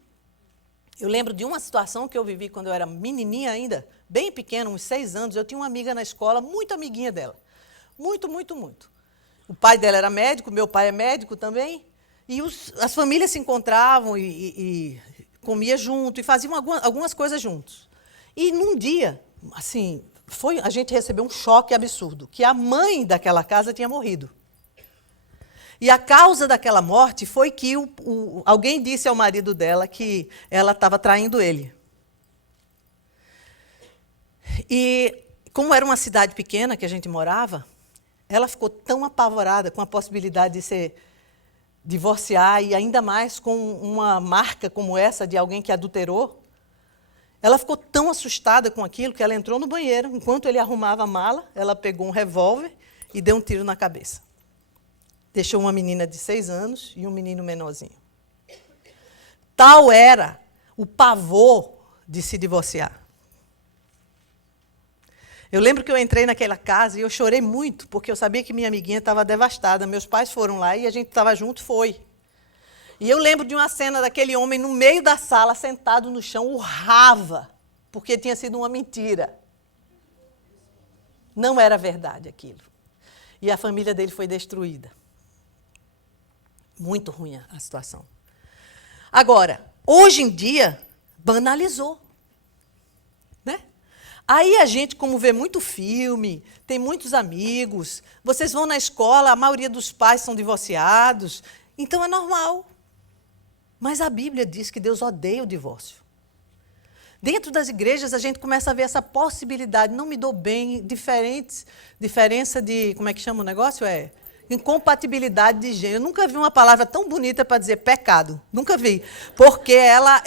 Eu lembro de uma situação que eu vivi quando eu era menininha ainda, bem pequena, uns 6 anos, eu tinha uma amiga na escola, muito amiguinha dela. Muito, muito, muito. O pai dela era médico, meu pai é médico também, e as famílias se encontravam e comia junto, e faziam algumas coisas juntos. E num dia, assim, a gente recebeu um choque absurdo, que a mãe daquela casa tinha morrido. E a causa daquela morte foi que alguém disse ao marido dela que ela estava traindo ele. E, como era uma cidade pequena que a gente morava, ela ficou tão apavorada com a possibilidade de se divorciar, e ainda mais com uma marca como essa de alguém que adulterou. Ela ficou tão assustada com aquilo que ela entrou no banheiro. Enquanto ele arrumava a mala, ela pegou um revólver e deu um tiro na cabeça. Deixou uma menina de 6 anos e um menino menorzinho. Tal era o pavor de se divorciar. Eu lembro que eu entrei naquela casa e eu chorei muito, porque eu sabia que minha amiguinha estava devastada. Meus pais foram lá e a gente estava junto, foi. E eu lembro de uma cena daquele homem no meio da sala, sentado no chão, urrava, porque tinha sido uma mentira. Não era verdade aquilo. E a família dele foi destruída. Muito ruim a situação. Agora, hoje em dia, banalizou. Né? Aí a gente, como vê muito filme, tem muitos amigos, vocês vão na escola, a maioria dos pais são divorciados, então é normal. Mas a Bíblia diz que Deus odeia o divórcio. Dentro das igrejas, a gente começa a ver essa possibilidade. Não me dou bem, diferença de, como é que chama o negócio? Incompatibilidade de gênero. Eu nunca vi uma palavra tão bonita para dizer pecado. Nunca vi. Porque ela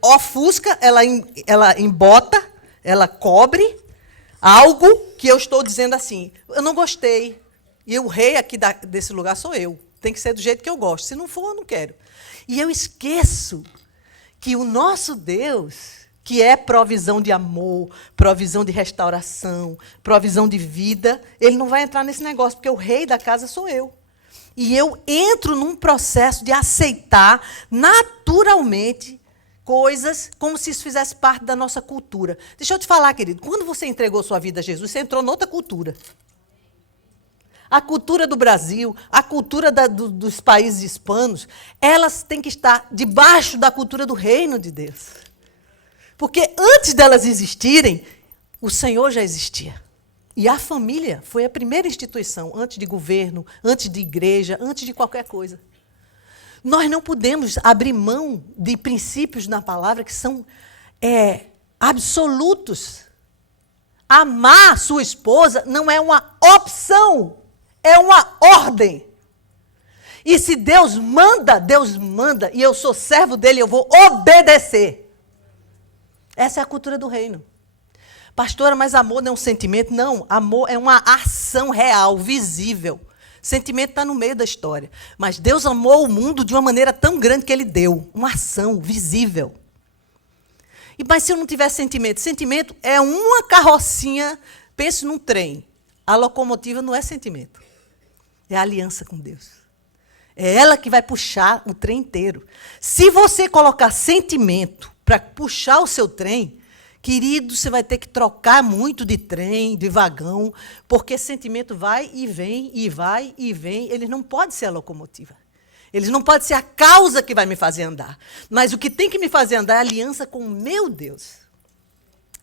ofusca, ela embota, ela cobre algo que eu estou dizendo assim. Eu não gostei. E o rei aqui desse lugar sou eu. Tem que ser do jeito que eu gosto. Se não for, eu não quero. E eu esqueço que o nosso Deus, que é provisão de amor, provisão de restauração, provisão de vida, ele não vai entrar nesse negócio, porque o rei da casa sou eu. E eu entro num processo de aceitar naturalmente coisas como se isso fizesse parte da nossa cultura. Deixa eu te falar, querido, quando você entregou sua vida a Jesus, você entrou noutra cultura. A cultura do Brasil, a cultura dos países hispanos, elas têm que estar debaixo da cultura do reino de Deus. Porque antes delas existirem, o Senhor já existia. E a família foi a primeira instituição, antes de governo, antes de igreja, antes de qualquer coisa. Nós não podemos abrir mão de princípios na palavra que são absolutos. Amar sua esposa não é uma opção. É uma ordem. E se Deus manda, e eu sou servo dele, eu vou obedecer. Essa é a cultura do reino. Pastora, mas amor não é um sentimento? Não, amor é uma ação real, visível. Sentimento está no meio da história. Mas Deus amou o mundo de uma maneira tão grande que ele deu. Uma ação visível. Mas se eu não tiver sentimento? Sentimento é uma carrocinha, pense num trem. A locomotiva não é sentimento. É a aliança com Deus. É ela que vai puxar o trem inteiro. Se você colocar sentimento para puxar o seu trem, querido, você vai ter que trocar muito de trem, de vagão, porque sentimento vai e vem, e vai e vem. Eles não podem ser a locomotiva. Eles não podem ser a causa que vai me fazer andar. Mas o que tem que me fazer andar é a aliança com o meu Deus.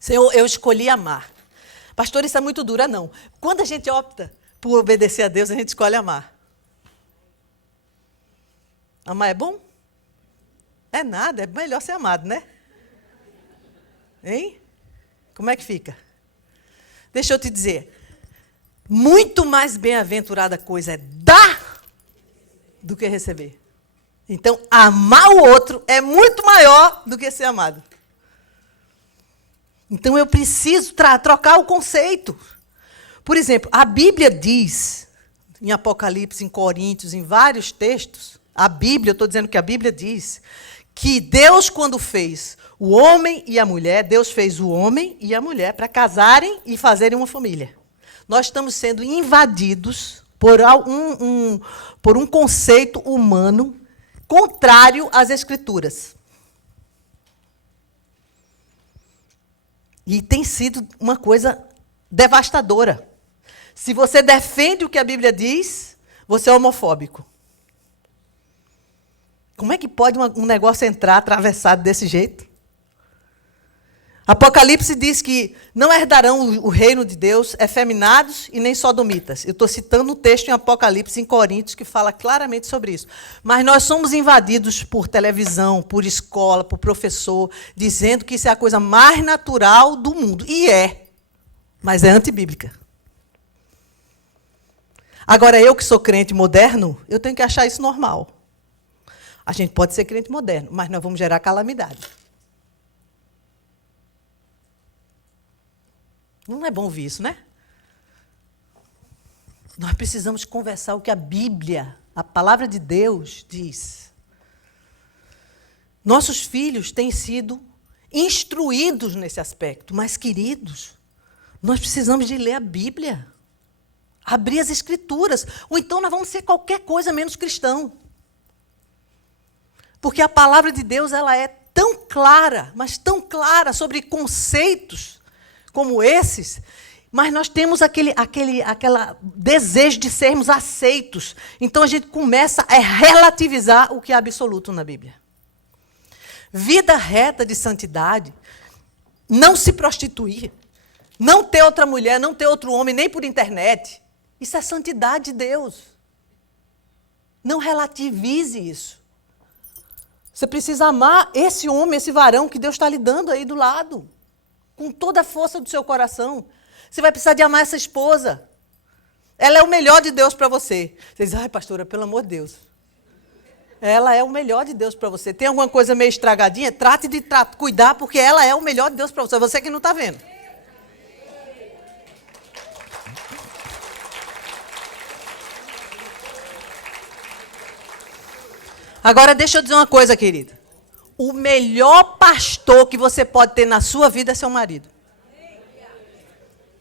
Eu escolhi amar. Pastor, isso é muito duro. Não. Quando a gente opta por obedecer a Deus, a gente escolhe amar. Amar é bom? É nada, é melhor ser amado, né? Hein? Como é que fica? Deixa eu te dizer. Muito mais bem-aventurada coisa é dar do que receber. Então, amar o outro é muito maior do que ser amado. Então, eu preciso trocar o conceito. Por exemplo, a Bíblia diz, em Apocalipse, em Coríntios, em vários textos, a Bíblia, eu estou dizendo que a Bíblia diz, que Deus, quando fez o homem e a mulher, Deus fez o homem e a mulher para casarem e fazerem uma família. Nós estamos sendo invadidos por um conceito humano contrário às Escrituras. E tem sido uma coisa devastadora. Se você defende o que a Bíblia diz, você é homofóbico. Como é que pode um negócio entrar atravessado desse jeito? Apocalipse diz que não herdarão o reino de Deus efeminados e nem sodomitas. Eu estou citando um texto em Apocalipse, em Coríntios, que fala claramente sobre isso. Mas nós somos invadidos por televisão, por escola, por professor, dizendo que isso é a coisa mais natural do mundo. E é, mas é antibíblica. Agora, eu que sou crente moderno, eu tenho que achar isso normal. A gente pode ser crente moderno, mas nós vamos gerar calamidade. Não é bom ouvir isso, né? Nós precisamos conversar o que a Bíblia, a palavra de Deus, diz. Nossos filhos têm sido instruídos nesse aspecto, mas, queridos, nós precisamos de ler a Bíblia, abrir as Escrituras, ou então nós vamos ser qualquer coisa menos cristão. Porque a palavra de Deus ela é tão clara, mas tão clara sobre conceitos como esses, mas nós temos aquele desejo de sermos aceitos. Então a gente começa a relativizar o que é absoluto na Bíblia. Vida reta de santidade, não se prostituir, não ter outra mulher, não ter outro homem, nem por internet. Isso é santidade de Deus. Não relativize isso. Você precisa amar esse homem, esse varão que Deus está lhe dando aí do lado, com toda a força do seu coração. Você vai precisar de amar essa esposa. Ela é o melhor de Deus para você. Você diz, ai, pastora, pelo amor de Deus. Ela é o melhor de Deus para você. Tem alguma coisa meio estragadinha? Trate de cuidar, porque ela é o melhor de Deus para você. Você que não está vendo. Agora, deixa eu dizer uma coisa, querida. O melhor pastor que você pode ter na sua vida é seu marido.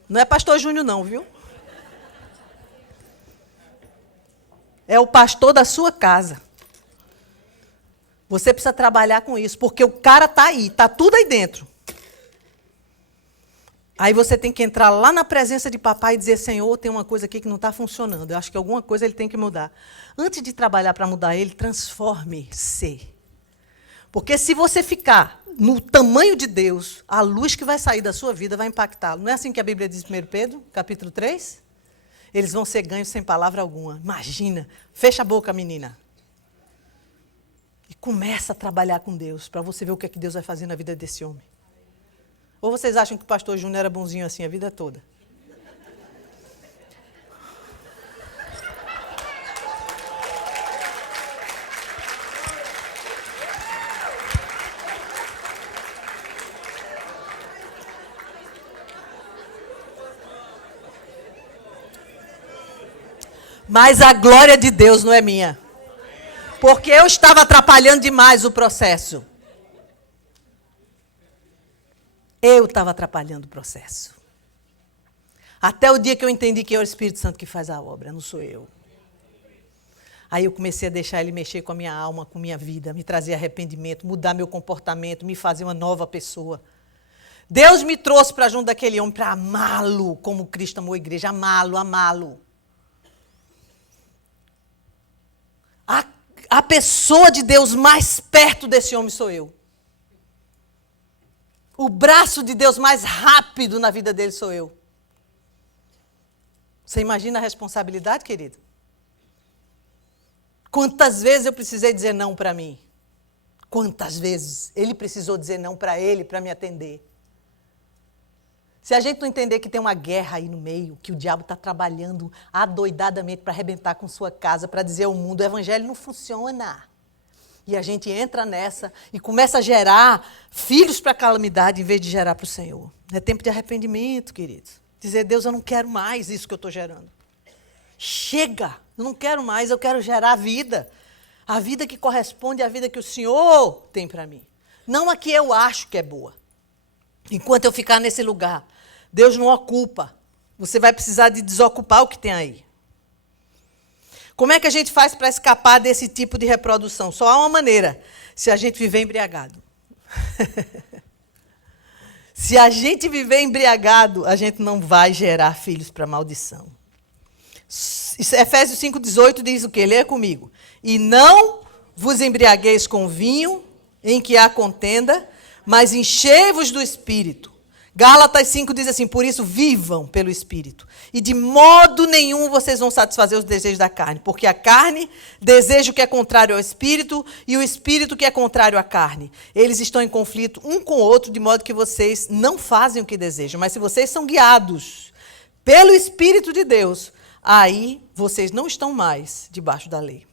Não é pastor Júnior, não, viu? É o pastor da sua casa. Você precisa trabalhar com isso, porque o cara está aí, está tudo aí dentro. Aí você tem que entrar lá na presença de papai e dizer, Senhor, tem uma coisa aqui que não está funcionando. Eu acho que alguma coisa ele tem que mudar. Antes de trabalhar para mudar ele, transforme-se. Porque se você ficar no tamanho de Deus, a luz que vai sair da sua vida vai impactá-lo. Não é assim que a Bíblia diz em 1 Pedro, capítulo 3? Eles vão ser ganhos sem palavra alguma. Imagina. Fecha a boca, menina. E começa a trabalhar com Deus, para você ver o que é que Deus vai fazer na vida desse homem. Ou vocês acham que o pastor Júnior era bonzinho assim a vida toda? Mas a glória de Deus não é minha. Porque eu estava atrapalhando demais o processo. Eu estava atrapalhando o processo. Até o dia que eu entendi que é o Espírito Santo que faz a obra, não sou eu. Aí eu comecei a deixar ele mexer com a minha alma, com a minha vida, me trazer arrependimento, mudar meu comportamento, me fazer uma nova pessoa. Deus me trouxe para junto daquele homem para amá-lo, como Cristo amou a igreja, amá-lo, amá-lo. A pessoa de Deus mais perto desse homem sou eu. O braço de Deus mais rápido na vida dele sou eu. Você imagina a responsabilidade, querido? Quantas vezes eu precisei dizer não para mim? Quantas vezes ele precisou dizer não para ele, para me atender? Se a gente não entender que tem uma guerra aí no meio, que o diabo está trabalhando adoidadamente para arrebentar com sua casa, para dizer ao mundo, o evangelho não funciona. E a gente entra nessa e começa a gerar filhos para a calamidade em vez de gerar para o Senhor. É tempo de arrependimento, queridos. Dizer, Deus, eu não quero mais isso que eu estou gerando. Chega, eu não quero mais, eu quero gerar vida. A vida que corresponde à vida que o Senhor tem para mim. Não a que eu acho que é boa. Enquanto eu ficar nesse lugar, Deus não ocupa. Você vai precisar de desocupar o que tem aí. Como é que a gente faz para escapar desse tipo de reprodução? Só há uma maneira, se a gente viver embriagado. Se a gente viver embriagado, a gente não vai gerar filhos para maldição. Efésios 5,18 diz o quê? Leia comigo. E não vos embriagueis com vinho, em que há contenda, mas enchei-vos do Espírito. Gálatas 5 diz assim, por isso vivam pelo Espírito. E de modo nenhum vocês vão satisfazer os desejos da carne. Porque a carne deseja o que é contrário ao Espírito e o Espírito que é contrário à carne. Eles estão em conflito um com o outro, de modo que vocês não fazem o que desejam. Mas se vocês são guiados pelo Espírito de Deus, aí vocês não estão mais debaixo da lei.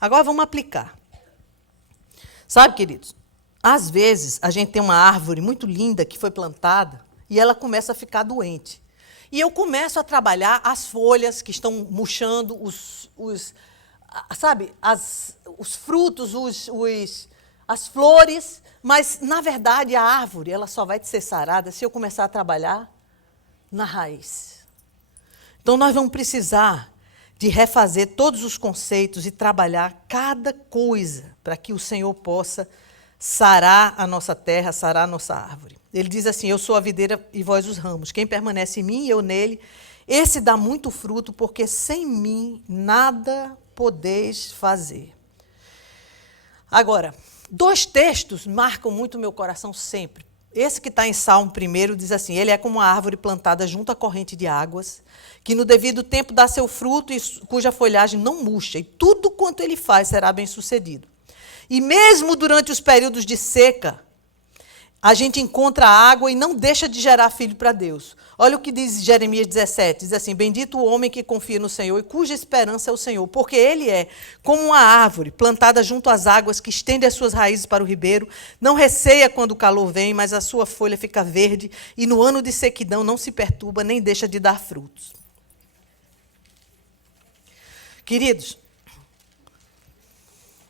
Agora vamos aplicar. Sabe, queridos? Às vezes, a gente tem uma árvore muito linda que foi plantada e ela começa a ficar doente. E eu começo a trabalhar as folhas que estão murchando, os frutos, as flores, mas, na verdade, a árvore ela só vai ser sarada se eu começar a trabalhar na raiz. Então, nós vamos precisar de refazer todos os conceitos e trabalhar cada coisa para que o Senhor possa sarar a nossa terra, sarar a nossa árvore. Ele diz assim, eu sou a videira e vós os ramos. Quem permanece em mim e eu nele, esse dá muito fruto, porque sem mim nada podeis fazer. Agora, 2 textos marcam muito o meu coração sempre. Esse que está em Salmo 1 diz assim, ele é como uma árvore plantada junto à corrente de águas, que no devido tempo dá seu fruto e cuja folhagem não murcha, e tudo quanto ele faz será bem sucedido. E mesmo durante os períodos de seca, a gente encontra água e não deixa de gerar filho para Deus. Olha o que diz Jeremias 17, diz assim, bendito o homem que confia no Senhor e cuja esperança é o Senhor, porque ele é como uma árvore plantada junto às águas que estende as suas raízes para o ribeiro, não receia quando o calor vem, mas a sua folha fica verde e no ano de sequidão não se perturba nem deixa de dar frutos. Queridos,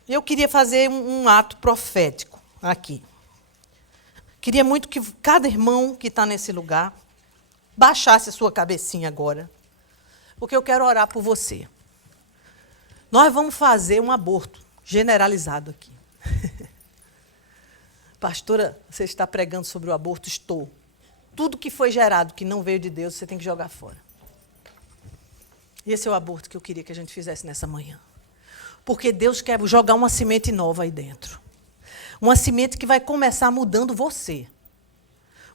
eu queria fazer um ato profético aqui. Queria muito que cada irmão que está nesse lugar baixasse a sua cabecinha agora, porque eu quero orar por você. Nós vamos fazer um aborto generalizado aqui. Pastora, você está pregando sobre o aborto? Estou. Tudo que foi gerado, que não veio de Deus, você tem que jogar fora. Esse é o aborto que eu queria que a gente fizesse nessa manhã. Porque Deus quer jogar uma semente nova aí dentro. Uma semente que vai começar mudando você.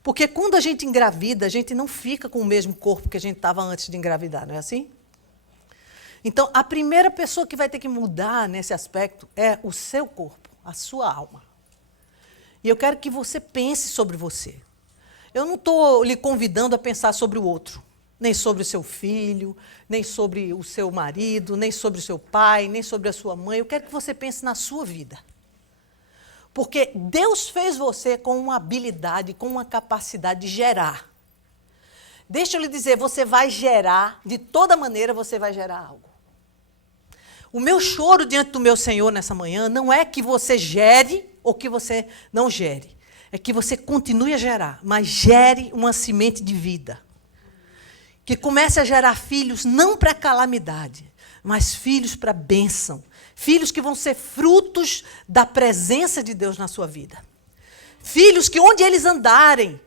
Porque quando a gente engravida, a gente não fica com o mesmo corpo que a gente estava antes de engravidar, não é assim? Então, a primeira pessoa que vai ter que mudar nesse aspecto é o seu corpo, a sua alma. E eu quero que você pense sobre você. Eu não estou lhe convidando a pensar sobre o outro. Nem sobre o seu filho, nem sobre o seu marido, nem sobre o seu pai, nem sobre a sua mãe. Eu quero que você pense na sua vida. Porque Deus fez você com uma habilidade, com uma capacidade de gerar. Deixa eu lhe dizer, você vai gerar, de toda maneira você vai gerar algo. O meu choro diante do meu Senhor nessa manhã não é que você gere ou que você não gere. É que você continue a gerar, mas gere uma semente de vida. Que comece a gerar filhos não para calamidade, mas filhos para bênção. Filhos que vão ser frutos da presença de Deus na sua vida. Filhos que onde eles andarem,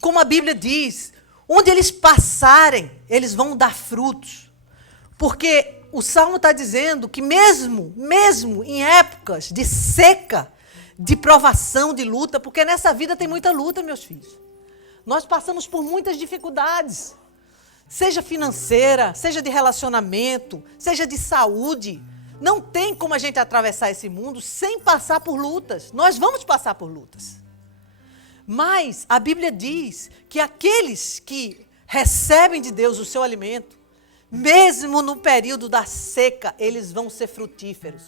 como a Bíblia diz, onde eles passarem, eles vão dar frutos. Porque o Salmo está dizendo que mesmo em épocas de seca, de provação, de luta, porque nessa vida tem muita luta, meus filhos. Nós passamos por muitas dificuldades. Seja financeira, seja de relacionamento, seja de saúde. Não tem como a gente atravessar esse mundo sem passar por lutas. Nós vamos passar por lutas. Mas a Bíblia diz que aqueles que recebem de Deus o seu alimento, mesmo no período da seca, eles vão ser frutíferos.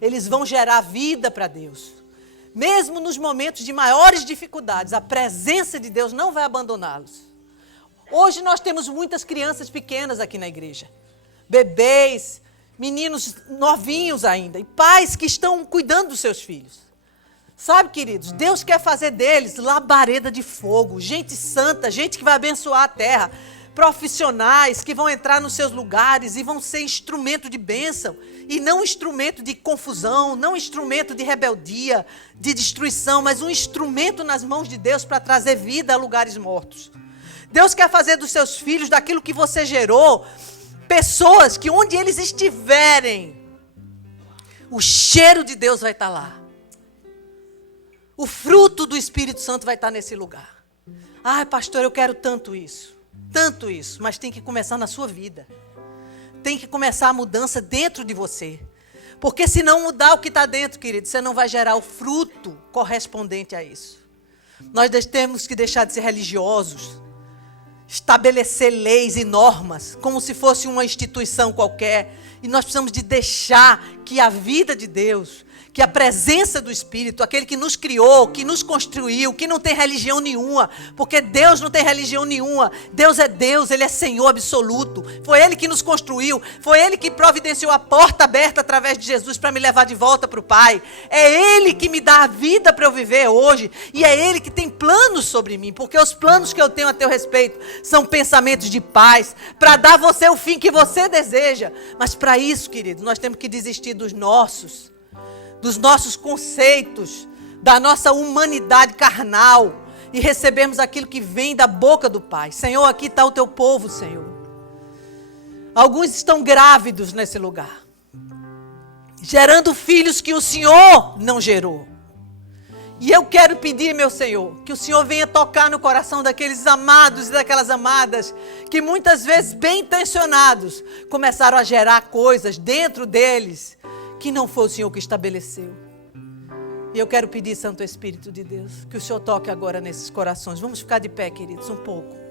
Eles vão gerar vida para Deus. Mesmo nos momentos de maiores dificuldades, a presença de Deus não vai abandoná-los. Hoje nós temos muitas crianças pequenas aqui na igreja. Bebês, meninos novinhos ainda. E pais que estão cuidando dos seus filhos. Sabe, queridos, Deus quer fazer deles labareda de fogo. Gente santa, gente que vai abençoar a terra. Profissionais que vão entrar nos seus lugares e vão ser instrumento de bênção. E não instrumento de confusão, não instrumento de rebeldia, de destruição, mas um instrumento nas mãos de Deus para trazer vida a lugares mortos. Deus quer fazer dos seus filhos, daquilo que você gerou, pessoas que onde eles estiverem, o cheiro de Deus vai estar lá. O fruto do Espírito Santo vai estar nesse lugar. Ai, pastor, eu quero tanto isso, mas tem que começar na sua vida. Tem que começar a mudança dentro de você. Porque se não mudar o que está dentro, querido, você não vai gerar o fruto correspondente a isso. Nós temos que deixar de ser religiosos. Estabelecer leis e normas, como se fosse uma instituição qualquer. E nós precisamos de deixar que a vida de Deus, que a presença do Espírito, aquele que nos criou, que nos construiu, que não tem religião nenhuma, porque Deus não tem religião nenhuma, Deus, Ele é Senhor absoluto, foi Ele que nos construiu, foi Ele que providenciou a porta aberta através de Jesus para me levar de volta para o Pai, é Ele que me dá a vida para eu viver hoje, e é Ele que tem planos sobre mim, porque os planos que eu tenho a teu respeito são pensamentos de paz, para dar a você o fim que você deseja, mas para isso, querido, nós temos que desistir dos nossos conceitos, da nossa humanidade carnal e recebermos aquilo que vem da boca do Pai. Senhor, aqui está o teu povo, Senhor. Alguns estão grávidos nesse lugar, gerando filhos que o Senhor não gerou. E eu quero pedir, meu Senhor, que o Senhor venha tocar no coração daqueles amados e daquelas amadas que muitas vezes, bem intencionados, começaram a gerar coisas dentro deles que não foi o Senhor que estabeleceu. E eu quero pedir, Santo Espírito de Deus, que o Senhor toque agora nesses corações. Vamos ficar de pé, queridos, um pouco.